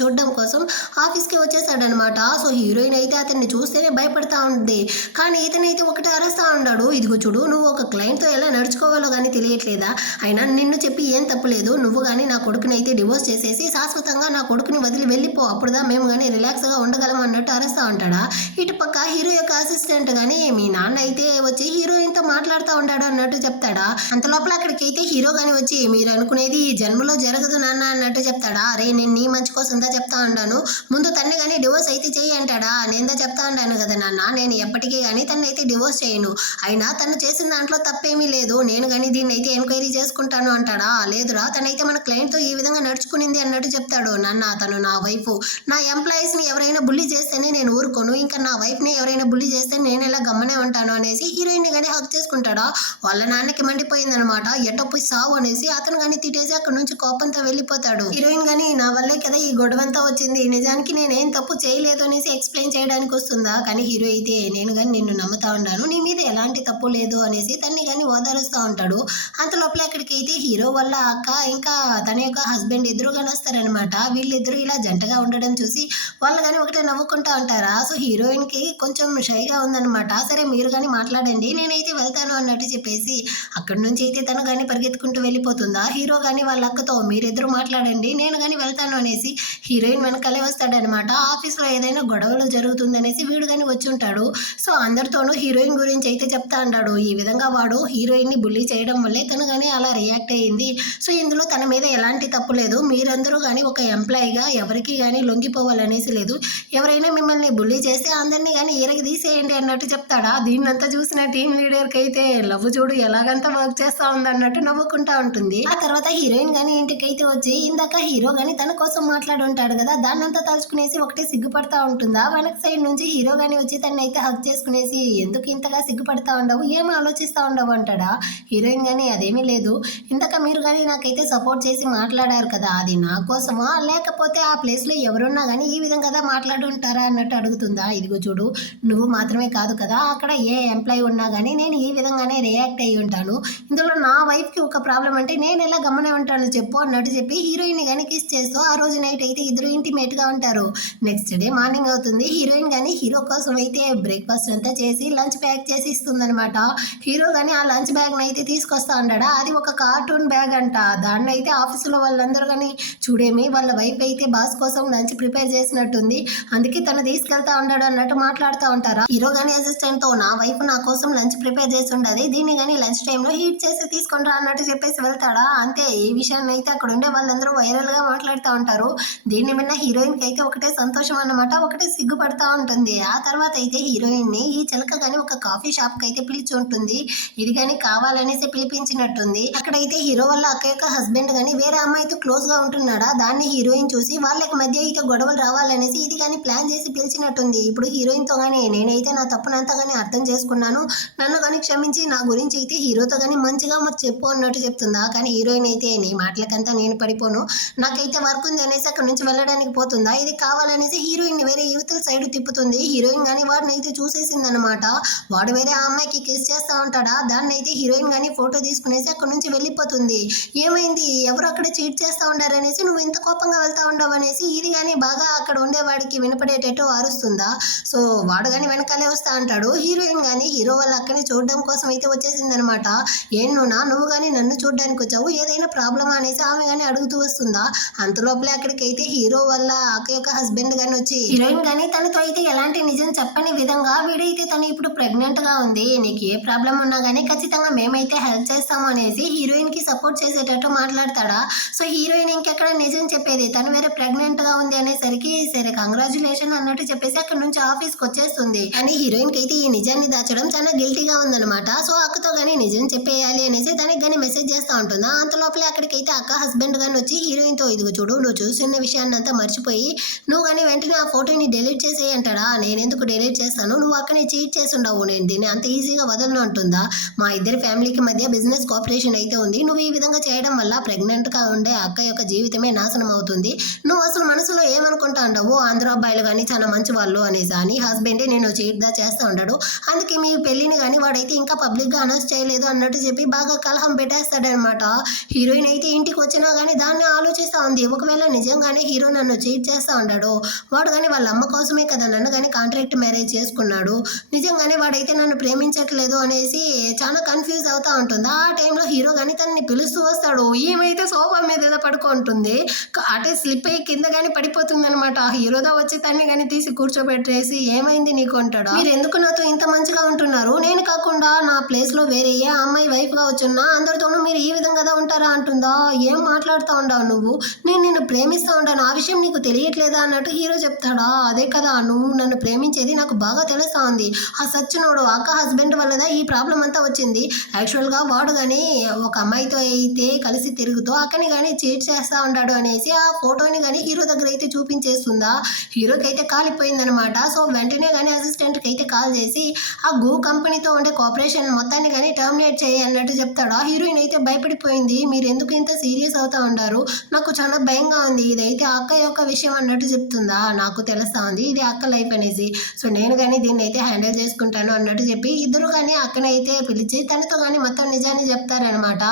చూడడం కోసం ఆఫీస్కి వచ్చేసాడనమాట. సో హీరోయిన్ అయితే అతన్ని చూస్తేనే భయపడతా ఉంది. కానీ ఇతనైతే ఒకటే అరుస్తా ఉన్నాడు, ఇదిగో చూడు నువ్వు ఒక క్లయింట్తో ఎలా నడుచుకోవాలో కానీ తెలియట్లేదా, అయినా నిన్ను చెప్పి ఏం తప్పులేదు, నువ్వు కానీ నా కొడుకుని అయితే డివోర్స్ చేసేసి శాశ్వతంగా నా కొడుకుని వదిలి వెళ్ళిపో, అప్పుడుదా మేము కానీ రిలాక్స్గా ఉండగలం అన్నట్టు అరుస్తా ఉంటాడా. ఇటు పక్క హీరో యొక్క అసిస్టెంట్ కానీ మీ నాన్న అయితే వచ్చి హీరోయిన్తో మాట్లాడుతూ ఉంటాడు అన్నట్టు చెప్తాడా. అంత లోపల అక్కడికి అయితే హీరో కానీ వచ్చి మీరు అనుకునేది ఈ జన్మలో జరగదు నాన్న అన్నట్టు చెప్తాడా. అరే నేను నీ మంచి కోసందా చెప్తా ఉన్నాను, ముందు తన్ని కానీ డివోర్స్ అయితే చెయ్యి అంటాడా. నేందా చెప్తా ఉంటాను కదా నాన్న, నేను ఎప్పటికీ కానీ తను అయితే డివోర్స్ చేయను, అయినా తను చేసిన దాంట్లో తప్పేమీ లేదు, నేను కానీ దీన్ని అయితే ఎంక్వైరీ చేసుకుంటాను అంటాడా. లేదురా తనైతే మన క్లయింట్తో ఈ విధంగా నడుచుకునింది అన్నట్టు చెప్తాడు. నాన్న తను నా వైఫ్, నా ఎంప్లాయీస్ని ఎవరైనా బుల్లి చేస్తేనే నేను ఊరుకోను, ఇంకా నా వైఫ్ని ఎవరైనా బుల్లి చేస్తే నేను ఎలా గమ్మనే ఉంటాను అనేసి హీరోయిన్ కానీ హక్ చేసుకుంటాడా. వాళ్ళ నాన్నకి మండిపోయిందనమాట. ఎటో పోయి సావు అనేసి అతను కానీ తిట్టేసి అక్కడ నుంచి కోపంతో వెళ్ళిపోతాడు. హీరోయిన్ కానీ నా వల్లే కదా ఈ గొడవంతా వచ్చింది, నిజానికి నేనేం తప్పు చేయలేదు అనేసి ఎక్స్ప్లెయిన్ చేయడానికి వస్తుందా. కానీ హీరో అయితే నేను కానీ నిన్ను నమ్ముతా ఉన్నాను, నీ మీద ఎలాంటి తప్పు లేదు అనేసి తన్ని కానీ ఓదారుస్తూ ఉంటాడు. అంత లోపల అక్కడికి అయితే హీరో వాళ్ళ అక్క ఇంకా తన యొక్క హస్బెండ్ ఎదురుగానే వస్తారనమాట. వీళ్ళిద్దరూ ఇలా జంటగా ఉండడం చూసి వాళ్ళు కానీ ఒకటే నవ్వుకుంటా ఉంటారా. సో హీరోయిన్కి కొంచెం షైగా ఉందనమాట. సరే మీరు కానీ మాట్లాడండి నేనైతే వెళ్తాను అన్నట్టు చెప్పేసి అక్కడి నుంచి అయితే తను కానీ పరిగెత్తుకుంటూ వెళ్ళిపోతుందా. హీరో కానీ వాళ్ళ అక్కతో మీరిద్దరు మాట్లాడండి నేను కానీ వెళ్తాను అనేసి హీరోయిన్ వెనకాలే వస్తాడనమాట. ఆఫీస్లో ఏదైనా గొడవలు జరుగుతుందనేసి వీడు కానీ వచ్చి ఉంటాడు. సో అందరితోనూ హీరోయిన్ గురించి అయితే చెప్తా ఉంటాడు. ఈ విధంగా వాడు హీరోయిన్ని బుల్లీ చేయడం వల్లే తను కానీ అలా రియాక్ట్ అయ్యింది. సో ఇందులో తన మీద ఎలాంటి తప్పు లేదు, మీరందరూ కానీ ఒక ఎంప్లాయీగా ఎవరికి కానీ లొంగిపోవాలనేసి లేదు, ఎవరైనా మిమ్మల్ని బుల్లీ చేస్తే అందరినీ కానీ ఈరకి తీసేయండి అన్నట్టు చెప్తాడా. దీన్నంతా చూసిన టీం లీడర్కి అయితే లవ్ చూడు ఎలాగంతా వర్క్ చేస్తా ఉంది అన్నట్టు నవ్వుకుంటా ఉంటుంది. ఆ తర్వాత హీరోయిన్ కానీ ఇంటికైతే వచ్చి ఇందాక హీరో కానీ తన కోసం మాట్లాడి ఉంటాడు కదా, దాన్నంతా తలుచుకునేసి ఒకటే సిగ్గుపడతా ఉంటుందా. వెనక సైడ్ నుంచి హీరో కానీ వచ్చి తనైతే అయితే హక్ చేసుకునేసి ఎందుకు ఇంతగా సిగ్గుపడతా ఉండవు, ఏం ఆలోచిస్తూ ఉండవు అంటాడా. హీరోయిన్ కానీ అదేమీ లేదు, ఇందాక మీరు కానీ నాకైతే సపోర్ట్ చేసి మాట్లాడారు కదా, అది నా కోసమా లేకపోతే ఆ ప్లేస్లో ఎవరున్నా కానీ ఈ విధంగా మాట్లాడుంటారా అన్నట్టు అడుగుతుందా. ఇదిగో చూడు నువ్వు మాత్రమే కాదు కదా, అక్కడ ఏ ఎంప్లాయీ ఉన్నా కానీ నేను ఈ విధంగానే రియాక్ట్ అయ్యి ఉంటాను, ఇందులో నా వైఫ్కి ఒక ప్రాబ్లం అంటే నేను ఎలా గమనే ఉంటాను చెప్పు అన్నట్టు చెప్పి హీరోయిన్ కానీ కిస్ చేస్తూ ఆ రోజు నైట్ అయితే ఇద్దరు ఇంటిమేట్గా ఉంటారు. నెక్స్ట్ డే మార్నింగ్ అవుతుంది. హీరోయిన్ కానీ హీరో కోసం అయితే బ్రేక్ఫాస్ట్ అంతా చేసి లంచ్ ప్యాక్ చేసి ఇస్తుందనమాట. హీరో కానీ ఆ లంచ్ బ్యాగ్ని అయితే తీసుకొస్తా ఉంటాడా. అది ఒక కార్టూన్ బ్యాగ్ అంట. దాన్ని అయితే ఆఫీసులో వాళ్ళందరూ కానీ చూడేమి వాళ్ళ వైఫ్ అయితే బాస్ కోసం లంచ్ ప్రిపేర్ చేసినట్టుంది, అందుకే తను తీసుకెళ్తా ఉంటాడు అన్నట్టు మాట్లాడుతూ ఉంటారా. హీరో కానీ అసిస్టెంట్తో నా వైఫ్ నా కోసం లంచ్ ప్రిపేర్ చేసి ఉండదు, దీన్ని కానీ లంచ్ టైంలో హీట్ చేసి తీసుకుంటా అన్నట్టు చెప్పేసి వెళ్తాడా. అంతే ఈ విషయాన్ని అయితే అక్కడ ఉండే వాళ్ళందరూ వైరల్గా మాట్లాడుతూ ఉంటారు. దీన్ని విన్న హీరోయిన్కి అయితే ఒకటే సంతోషం అన్నమాట, ఒకటే సిగ్గుపడతా ఉంటుంది. ఆ తర్వాత అయితే హీరోయిన్ని ఈ చిలక కానీ ఒక కాఫీ షాప్కి అయితే పిలిచి ఉంటుంది, ఇది కానీ కావాలనేసి పిలిపించినట్టుంది. అక్కడైతే హీరో వాళ్ళ అక్క యొక్క హస్బెండ్ కానీ వేరే అమ్మాయితో క్లోజ్గా ఉంటున్నాడా, దాన్ని హీరోయిన్ చూసి వాళ్ళకి మధ్య అయితే గొడవలు రావాలనేసి ఇది కానీ ప్లాన్ చేసి పిలిచినట్టుంది. ఇప్పుడు హీరోయిన్తో కానీ నేనైతే నా తప్పునంతా కానీ అర్థం చేసుకున్నాను, నన్ను కానీ క్షమించి నా గురించి అయితే హీరోతో కానీ మంచిగా చెప్పు అన్నట్టు చెప్తుందా. కానీ హీరోయిన్ అయితే నీ మాటలకంతా నేను పడిపోను, నాకైతే వర్క్ ఉంది అనేసి అక్కడ నుంచి వెళ్ళడానికి పోతుందా. ఇది కావాలనేసి హీరోయిన్ వేరే యువతల సైడ్ తిప్పుతుంది. హీరోయిన్ కానీ వాడిని అయితే చూసేసింది అనమాట. వాడు వేరే ఆ అమ్మాయికి కిస్ చేస్తా ఉంటాడా, దాన్ని అయితే హీరోయిన్ కానీ ఫోటో తీసుకునేసి అక్కడ నుంచి వెళ్ళిపోతుంది. ఏమైంది ఎవరు అక్కడ చీట్ చేస్తా ఉండారు ఉన్నారనేసి నువ్వు ఇంత కోపంగా వెళ్తా ఉండవు అనేసి ఇది కానీ బాగా అక్కడ ఉండేవాడికి వినపడేటట్టు అరుస్తుందా. సో వాడు కానీ వెనకాలే వస్తా అంటాడు. హీరోయిన్ కానీ హీరో వాళ్ళ అక్కని చూడడం కోసం అయితే వచ్చేసింది అనమాట. నువ్వు కానీ నన్ను చూడడానికి వచ్చావు, ఏదైనా ప్రాబ్లమా అనేసి ఆమె కానీ అడుగుతూ వస్తుందా. అంతలోపలే అక్కడికైతే హీరో వాళ్ళ అక్క యొక్క హస్బెండ్ కానీ వచ్చి హీరోయిన్ కానీ తనతో అయితే ఎలాంటి నిజం చెప్పని విధంగా వీడైతే తను ఇప్పుడు ప్రెగ్నెంట్ గా ఉంది, నీకు ఏ ప్రాబ్లం ఉన్నా కానీ ఖచ్చితంగా మేమైతే హెల్ప్ చేస్తాము అనేసి హీరోయిన్ కి సపోర్ట్ చేసేటట్టు మాట్లాడతాడా. సో హీరోయిన్ ఇంకెక్కడ నిజం చెప్పేది, తను వేరే ప్రెగ్నెంట్ గా ఉంది అనేసరికి సరే కంగ్రాచులేషన్ అన్నట్టు చెప్పేసి అక్కడ నుంచి ఆఫీస్ కి వచ్చేస్తుంది. కానీ హీరోయిన్ కి అయితే ఈ నిజాన్ని దాచడం చాలా గిల్టీగా ఉందన్నమాట. సో అక్కతో గానీ నిజం చెప్పేయాలి అనేసి దానికి గానీ మెసేజ్ చేస్తా ఉంటుందా. అంత లోపలే అక్కడికైతే అక్క హస్బెండ్ గాని వచ్చి హీరోయిన్ తో ఇదిగో చూడు, నువ్వు చూసిన విషయాన్ని అంతా మర్చిపోయి నువ్వు కానీ వెంటనే ఆ ఫోటోని డిలీట్ చేసేయి అంటాడా. నేనెందుకు డిలీట్ చేస్తాను, నువ్వు అక్కని చీట్ చేసి ఉండవు, నేను దీన్ని అంత ఈజీగా వదలను అంటుందా. మా ఇద్దరి ఫ్యామిలీకి మధ్య బిజినెస్ కోఆపరేషన్ అయితే ఉంది, నువ్వు ఈ విధంగా చేయడం వల్ల ప్రెగ్నెంట్ గా ఉండే అక్క యొక్క జీవితమే నాశనం అవుతుంది, నువ్వు అసలు మనసులో ఏమనుకుంటా ఉండవు ఆంధ్ర అబ్బాయిలు కానీ చాలా మంచి వాళ్ళు అనేసి అని హస్బెండే నేను చీట్ దా చేస్తూ ఉంటాడు. అందుకే మీ పెళ్లిని కానీ వాడైతే ఇంకా పబ్లిక్ గా అనౌన్స్ చేయలేదు అన్నట్టు చెప్పి బాగా కలహం పెట్టేస్తాడనమాట. హీరోయిన్ అయితే ఇంటికి వచ్చినా కానీ దాన్ని ఆలోచిస్తూ ఉంది, ఒకవేళ నిజంగానే హీరో నన్ను చీట్ చేస్తూ ఉంటాడు, వాడు కానీ వాళ్ళ అమ్మ కోసమే కదా నన్ను కానీ కాంట్రాక్ట్ మ్యారేజ్ చేసుకున్నాడు, నిజంగానే వాడైతే నన్ను ప్రేమించట్లేదు అనేసి చాలా కన్ఫ్యూజ్ అవుతా ఉంటుంది. ఆ టైంలో హీరో కానీ తనని పిలుస్తూ వస్తాడు. ఈమెయితే సోఫా మీద ఏదో పడుకుంటుంది, అటే స్లిప్ అయ్యి కింద కానీ పడిపోతుంది అనమాట. హీరోదా వచ్చి తన్ని కానీ తీసి కూర్చోబెట్టేసి ఏమైంది నీకు అంటాడు. మీరు ఎందుకు నాతో ఇంత మంచిగా ఉంటున్నారు, నేను కాకుండా నా ప్లేస్ లో వేరే ఏ అమ్మాయి వైఫ్ గా వచ్చున్నా అందరితోనూ మీరు ఈ విధంగా ఉంటారా అంటుందా. ఏం మాట్లాడుతూ ఉండవు నువ్వు, నేను నిన్ను ప్రేమిస్తూ ఉంటాను, ఆ విషయం నీకు తెలియట్లేదా అన్నట్టు హీరో చెప్తాడా. అదే కదా నువ్వు నన్ను ప్రేమించేది నాకు బాగా తెలుస్తా ఉంది, ఆ సచ్చినోడు అక్క హస్బెండ్ వల్లదా ఈ ప్రాబ్లం అంతా వచ్చింది. యాక్చువల్గా వాడు కానీ ఒక అమ్మాయితో అయితే కలిసి తిరుగుతూ అక్కని కానీ చీట్ చేస్తూ ఉంటాడు అనేసి ఆ ఫోటోని కానీ హీరో దగ్గర అయితే చూపించేస్తుందా. హీరోకి అయితే కాలిపోయిందనమాట. సో వెంటనే కానీ అసిస్టెంట్కి అయితే కాల్ చేసి ఆ గూ కంపెనీతో ఉండే కోఆపరేషన్ మొత్తాన్ని కానీ టర్మినేట్ చేయి అన్నట్టు చెప్తాడు. ఆ హీరోయిన్ అయితే భయపడిపోయింది, మీరు ఎందుకు ఇంత సీరియస్ అవుతా ఉంటారు, నాకు చాలా భయంగా ఉంది, ఇదైతే అక్క యొక్క విషయం అన్నట్టు చెప్తుందా. నాకు తెలుస్తా ఉంది ఇది అక్క లైఫ్ అనేసి, సో నేను కానీ దీన్ని అయితే హ్యాండిల్ చేసుకుంటాను అన్నట్టు చెప్పి ఇద్దరు కానీ అక్కనైతే పిలిచి తనతో కానీ మొత్తం నిజాన్ని చెప్తారనమాట.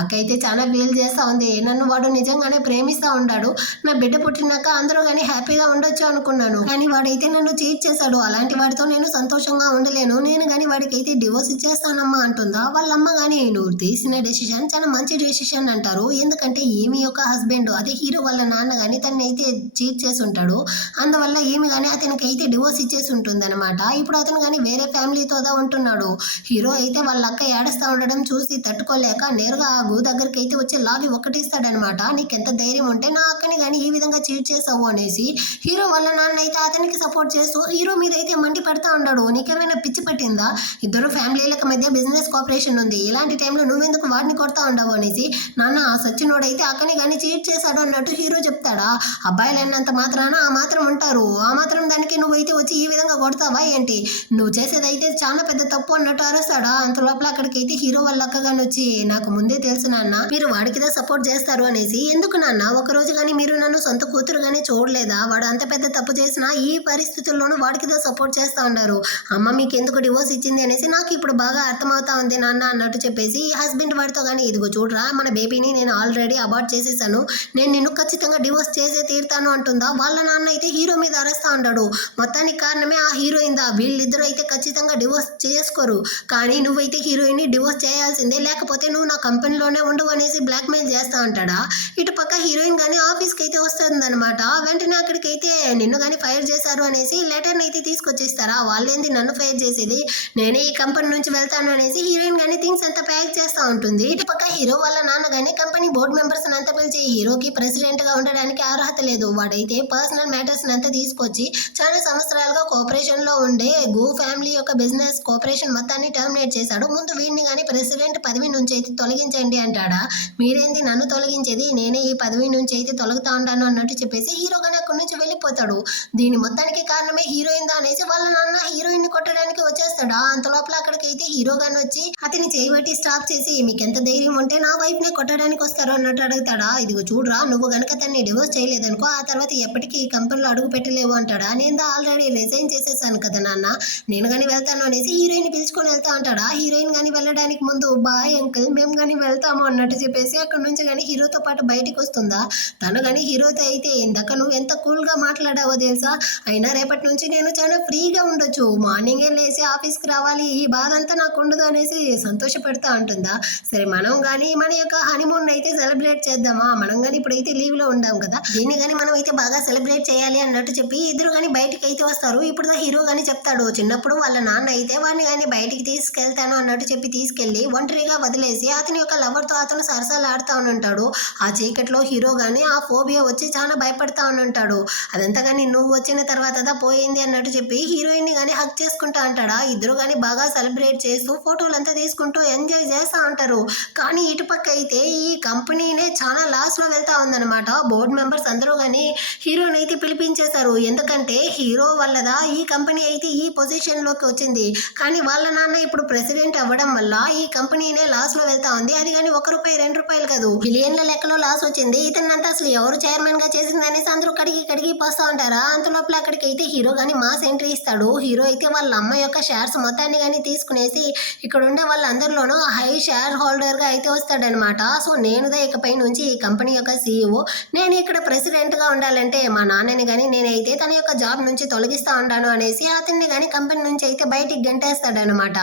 అక్క అయితే చాలా ఫీల్ చేస్తూ ఉంది, నన్ను వాడు నిజంగానే ప్రేమిస్తూ ఉన్నాడు, నా బిడ్డ పుట్టినాక అందరూ కానీ హ్యాపీగా ఉండొచ్చు అనుకున్నాను, కానీ వాడైతే నన్ను చీట్ చేశాడు, అలాంటి వాడితో నేను సంతోషంగా ఉండలేను, నేను కానీ వాడికి అయితే డివోర్స్ ఇచ్చేస్తానమ్మా అంటుందా. వాళ్ళమ్మ కానీ నువ్వు తీసిన డెసిషన్ చాలా మంచి డెసిషన్ అంటారు, ఎందుకంటే ఈమె యొక్క హస్బెండ్ అదే హీరో వాళ్ళ నాన్న కానీ తనని అయితే చీట్ చేసి ఉంటాడు, అందువల్ల ఈమె కానీ అతనికి అయితే డివోర్స్ ఇచ్చేసి ఉంటుంది అనమాట. ఇప్పుడు అతను కానీ వేరే ఫ్యామిలీతో ఉంటున్నాడు. హీరో అయితే వాళ్ళ అక్క ఏడుస్తూ ఉండడం చూసి తట్టుకోలేక నేరుగా ఆ గూ దగ్గరికి అయితే వచ్చి లాగి ఒక్కటిస్తాడనమాట. నీకెంత ధైర్యం ఉంటే నా అక్కని కానీ ఈ విధంగా చీట్ చేసావు అనేసి హీరో వాళ్ళ నాన్న అయితే అతనికి సపోర్ట్ చేస్తూ హీరో మీద అయితే మండి పెడతా ఉన్నాడు. నీకేమైనా పిచ్చి పట్టిందా, ఇద్దరు ఫ్యామిలీలకు మధ్య బిజినెస్ కోఆపరేషన్ ఉంది, ఇలాంటి టైంలో నువ్వెందుకు వాడిని కొడతా ఉండవు అనేసి నాన్న ఆ సచ్చినోడైతే అక్కని కానీ చీట్ చేశాడు అన్నట్టు హీరో చెప్తాడా. అబ్బాయిలు అన్నంత మాత్రాన ఆ మాత్రం ఉంటారు, ఆ మాత్రం దానికి నువ్వైతే వచ్చి ఈ విధంగా కొడతావా ఏంటి, నువ్వు చేసేదైతే చాలా పెద్ద తప్పు అన్నట్టు అరుస్తాడా. అంత లోపల అక్కడికైతే హీరో వాళ్ళ అక్కగాని వచ్చి నాకు ముందే తెలుసు నాన్న మీరు వాడికిదా సపోర్ట్ చేస్తారు అనేసి, ఎందుకు నాన్న ఒక రోజు కానీ మీరు నన్ను సొంత కూతురుగానే చూడలేదా, వాడు అంత పెద్ద తప్పు చేసినా ఈ పరిస్థితుల్లోనూ వాడికిదా సపోర్ట్ చేస్తూ ఉన్నారు, అమ్మ మీకు ఎందుకు డివోర్స్ ఇచ్చింది అనేసి నాకు ఇప్పుడు బాగా అర్థమవుతా ఉంది నాన్న అన్నట్టు చెప్పేసి హస్బెండ్ వాడితో కానీ ఇదిగో చూడరా మన బేబీని నేను ఆల్రెడీ అబార్ట్ చేసేసాను, నేను నిన్ను ఖచ్చితంగా డివోర్స్ చేసే తీరుతాను అంటుందా. వాళ్ళ నాన్న అయితే హీరో మీద అరుస్తా ఉంటాడు, మొత్తానికి కారణమే ఆ హీరోయిన్ దా, వీళ్ళిద్దరూ అయితే ఖచ్చితంగా డివోర్స్ చేసుకోరు, కానీ నువ్వైతే హీరోయిన్ ని డివోర్స్ చేయాల్సిందే, లేకపోతే నువ్వు నా కంపెనీలోనే ఉండవు అనేసి బ్లాక్ మెయిల్ చేస్తా అంటాడా. ఇటు పక్క హీరోయిన్ కానీ ఆఫీస్కి అయితే వస్తుంది అనమాట. వెంటనే అక్కడికైతే నిన్ను కానీ ఫైర్ చేశారు అనేసి లెటర్ని అయితే తీసుకొచ్చేస్తారా. వాళ్ళేంది నన్ను ఫైర్ చేసేది, నేనే ఈ కంపెనీ నుంచి వెళ్తాను అనేసి హీరోయిన్ కానీ థింగ్స్ అంతా ప్యాక్ చేస్తూ ఉంటుంది. ఇటు పక్క హీరో వాళ్ళ నాన్న కానీ కంపెనీ బోర్డు మెంబర్స్ అంతా పిలిచి హీరోకి ప్రెసిడెంట్ గా ఉండడానికి అర్హత లేదు, వాడైతే పర్సనల్ మ్యాటర్స్ అంతా తీసుకొచ్చి చాలా సంవత్సరాలుగా కోఆపరేషన్ లో ఉండే గో ఫ్యామిలీ యొక్క బిజినెస్ కోఆపరేషన్ మొత్తాన్ని టర్మినేట్ చేశాడు, ముందు వీడిని కానీ ప్రెసిడెంట్ పదవి నుంచి అయితే తొలగించండి అంటాడా. మీరేంది నన్ను తొలగించేది, నేనే ఈ పదవి నుంచి అయితే తొలగుతా ఉంటాను అన్నట్టు చెప్పేసి హీరో కానీ అక్కడి నుంచి వెళ్ళిపోతాడు. దీని మొత్తానికి కారణమే హీరోయిన్ దా అనేసి వాళ్ళ నాన్న హీరోయిన్ ని కొట్టడానికి వచ్చేస్తాడా. అంత లోపల అక్కడికైతే హీరో గాని వచ్చి అతని చేయబట్టి స్టాప్ చేసి మీకు ఎంత ధైర్యం ఉంటే నా వైఫ్ ని కొట్టడానికి వస్తారు అన్నట్టు అడుగుతాడా. ఇదిగో చూడరా నువ్వు గనక తన్ని డివోర్స్ చేయలేదనుకో ఆ తర్వాత ఎప్పటికీ ఈ కంపెనీలో అడుగు పెట్టలేవు అంటాడా. నేను ఆల్రెడీ రిజైన్ చేసేసాను కదా నాన్న, నేను కానీ వెళ్తాను అనేసి హీరోయిన్ పిలుచుకొని వెళ్తా అంటాడా. హీరోయిన్ కానీ వెళ్ళడానికి ముందు బాయ్ అంకుల్ మేము కానీ వెళ్తాము అన్నట్టు చెప్పేసి అక్కడ నుంచి కానీ హీరోతో పాటు బయటకు బయటికి వస్తుందా? తను కానీ హీరోతో అయితే ఇందాక నువ్వు ఎంత కూల్గా మాట్లాడావో తెలుసా, అయినా రేపటి నుంచి నేను చాలా ఫ్రీగా ఉండొచ్చు, మార్నింగే లేచి ఆఫీస్కి రావాలి, ఈ బాధ అంతా నాకు ఉండదు అనేసి సంతోషపెడతా అంటుందా. సరే మనం కానీ మన యొక్క హనీమూన్ అయితే సెలబ్రేట్ చేద్దామా, మనం కానీ ఇప్పుడైతే లీవ్లో ఉండాం కదా, దీన్ని కానీ మనం అయితే బాగా సెలబ్రేట్ చేయాలి అన్నట్టు చెప్పి ఇద్దరు కానీ బయటికి అయితే వస్తారు. ఇప్పుడు హీరో కానీ చెప్తాడు, చిన్నప్పుడు వాళ్ళ నాన్న అయితే వాడిని కానీ బయటికి తీసుకెళ్తాను అన్నట్టు చెప్పి తీసుకెళ్లి ఒంటరిగా వదిలేసి అతని యొక్క లవర్తో అతను సరసాలు ఆడుతూ ఉంటాడు. ఆ చీకట్లో హీరో కానీ ఆ ఫోబియా వచ్చి చాలా భయపడతా ఉంటాడు. అదంతా కానీ నువ్వు వచ్చిన తర్వాత పోయింది అన్నట్టు చెప్పి హీరోయిన్ కానీ హక్ చేసుకుంటా అంటాడా. ఇద్దరు కానీ బాగా సెలబ్రేట్ చేస్తూ ఫోటోలంతా తీసుకుంటూ ఎంజాయ్ చేస్తూ ఉంటారు. కానీ ఇటుపక్క అయితే ఈ కంపెనీనే చాలా లాస్లో వెళ్తా ఉందన్నమాట. బోర్డు మెంబర్స్ అందరూ కానీ హీరోని అయితే పిలిపించేశారు. ఎందుకంటే హీరో వల్లదా ఈ కంపెనీ అయితే ఈ పొజిషన్లోకి వచ్చింది. కానీ వాళ్ళ నాన్న ఇప్పుడు ప్రెసిడెంట్ అవ్వడం వల్ల ఈ కంపెనీనే లాస్లో వెళ్తా ఉంది. అది కానీ ₹1 ₹2 కాదు, బిలియన్ల లెక్కలో లాస్ వచ్చింది. ఇతనంతా అసలు ఎవరు చైర్మన్ గా చేసింది అనేసి అందరూ కడిగి పోస్తా ఉంటారా. అంత లోపల అక్కడికి అయితే హీరో కానీ మాస్ ఎంట్రీ ఇస్తాడు. హీరో అయితే వాళ్ళ అమ్మ యొక్క షేర్స్ మొత్తాన్ని కానీ తీసుకునేసి ఇక్కడ ఉండే వాళ్ళందరిలోనూ హై షేర్ హోల్డర్ గా అయితే వస్తాడనమాట. సో నేనుదా ఇకపై నుంచి ఈ కంపెనీ యొక్క CEO, నేను ఇక్కడ ప్రెసిడెంట్ గా ఉండాలంటే మా నాన్నని కానీ నేనైతే తన యొక్క జాబ్ నుంచి తొలగిస్తా ఉంటాను అనేసి అతన్ని కానీ కంపెనీ నుంచి అయితే బయటికి గంటేస్తాడనమాట.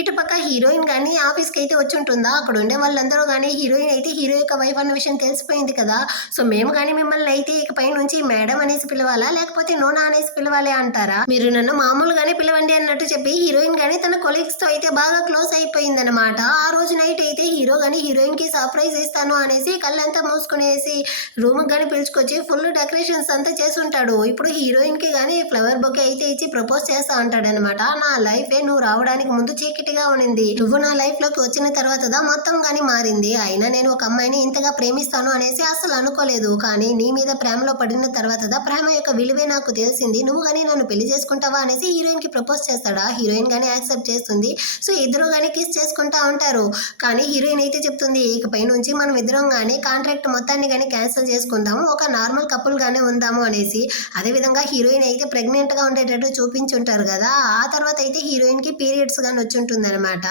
ఇటు పక్క హీరోయిన్ కానీ ఆఫీస్కి అయితే వచ్చి ఉంటుందా. అక్కడ ఉండే వాళ్ళందరూ కానీ హీరోయిన్ అయితే హీరో యొక్క వైఫ్ అన్న విషయం తెలిసిపోయింది కదా. సో మేము కానీ మిమ్మల్ని అయితే ఇకపై నుంచి మేడం అనేసి పిలవాలా లేకపోతే నోనా అనేసి పిలవాలి అంటారా, మీరు నన్ను మామూలుగానే పిలవండి అన్నట్టు చెప్పి హీరోయిన్ కానీ తన కొలీగ్స్ తో అయితే బాగా క్లోజ్ అయిపోయిందనమాట. ఆ రోజు నైట్ అయితే హీరో కానీ హీరోయిన్ కి సర్ప్రైజ్ ఇస్తాను అనేసి కళ్ళంతా మూసుకునేసి రూమ్ కానీ పిలుచుకొచ్చి ఫుల్ డెకరేషన్స్ అంతా చేసుంటాడు. ఇప్పుడు హీరోయిన్ కి కానీ ఫ్లవర్ బొకే అయితే ఇచ్చి ప్రపోజ్ చేస్తా ఉంటాడనమాట. నా లైఫ్ నువ్వు రావడానికి ముందు చీకటిగా ఉండింది, నువ్వు నా లైఫ్ లోకి వచ్చిన తర్వాత మొత్తం కానీ మారింది. అయినా నేను ఒక అమ్మాయిని ఇంతగా ప్రేమిస్తాను అనేసి అసలు అనుకోలేదు. కానీ నీ మీద ప్రేమలో పడిన తర్వాత ప్రేమ యొక్క విలువే నాకు తెలిసింది, నువ్వు కానీ నన్ను పెళ్లి చేసుకుంటావా అనేసి హీరోయిన్ కి ప్రపోజ్ చేస్తాడా. హీరోయిన్ కానీ యాక్సెప్ట్ చేస్తుంది. సో ఇద్దరు కానీ కిస్ చేసుకుంటా ఉంటారు. కానీ హీరోయిన్ అయితే చెప్తుంది, ఇకపై నుంచి మనం ఇద్దరం కానీ కాంట్రాక్ట్ మొత్తాన్ని కానీ క్యాన్సిల్ చేసుకుందాము, ఒక నార్మల్ కపుల్ గానే ఉందాము అనేసి. అదే విధంగా హీరోయిన్ అయితే ప్రెగ్నెంట్ గా ఉండేటట్టు చూపించుంటారు కదా. ఆ తర్వాత అయితే హీరోయిన్ కి పీరియడ్స్ గానీ వచ్చి ఉంటుంది అనమాట.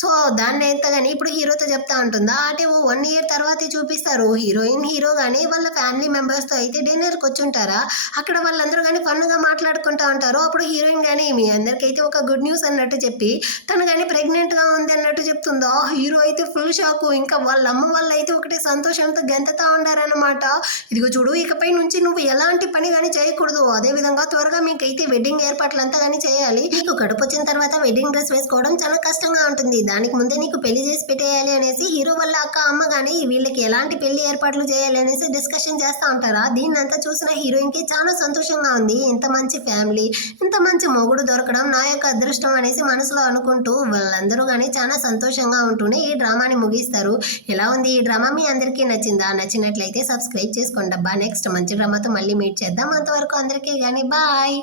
సో దాన్ని ఎంత కానీ ఇప్పుడు హీరోతో చెప్తా ఉంటుందా అంటే 1 year తర్వాతే చూపిస్తారు. హీరోయిన్ హీరో కానీ వాళ్ళ ఫ్యామిలీ మెంబర్స్ తో అయితే డిన్నర్కి వచ్చి ఉంటారా. అక్కడ వాళ్ళందరూ కానీ ఫన్ గా మాట్లాడుకుంటా ఉంటారు. అప్పుడు హీరోయిన్ కానీ మీ అందరికైతే ఒక గుడ్ న్యూస్ అన్నట్టు చెప్పి తను కానీ ప్రెగ్నెంట్ గా ఉంది అన్నట్టు చెప్తుందో హీరో అయితే ఫుల్ షాక్. ఇంకా వాళ్ళ అమ్మ వాళ్ళు అయితే ఒకటే సంతోషంతో గెంతతా ఉండారనమాట. ఇదిగో చూడు, ఇకపై నుంచి నువ్వు ఎలాంటి పని కానీ చేయకూడదు, అదే విధంగా త్వరగా మీకైతే వెడ్డింగ్ ఏర్పాట్లంతా కానీ చేయాలి, నీకు కడుపు వచ్చిన తర్వాత వెడ్డింగ్ డ్రెస్ వేసుకోవడం చాలా కష్టంగా ఉంటుంది, దానికి ముందే నీకు పెళ్లి చేసి పెట్టేయాలి అనేసి హీరో వాళ్ళ అమ్మ కానీ వీళ్ళకి ఎలాంటి పెళ్లి ఏర్పాట్లు చేయాలి అనేసి డిస్కషన్ చేస్తూ ఉంటారా. దీన్నంతా చూసిన హీరోయిన్ కి చాలా సంతోషంగా ఉంది. ఇంత మంచి ఫ్యామిలీ, ఇంత మంచి మొగుడు దొరకడం నా యొక్క అదృష్టం అనేసి మనసులో అనుకుంటూ వాళ్ళందరూ కానీ చాలా సంతోషంగా ఉంటూనే ఈ డ్రామాని ముగిస్తారు. ఎలా ఉంది ఈ డ్రామా, మీ అందరికీ నచ్చిందా? నచ్చినట్లయితే సబ్స్క్రైబ్ చేసుకోండి అబ్బా. నెక్స్ట్ మంచి డ్రామాతో మళ్ళీ మీట్ చేద్దాం. అంతవరకు అందరికీ కానీ బాయ్.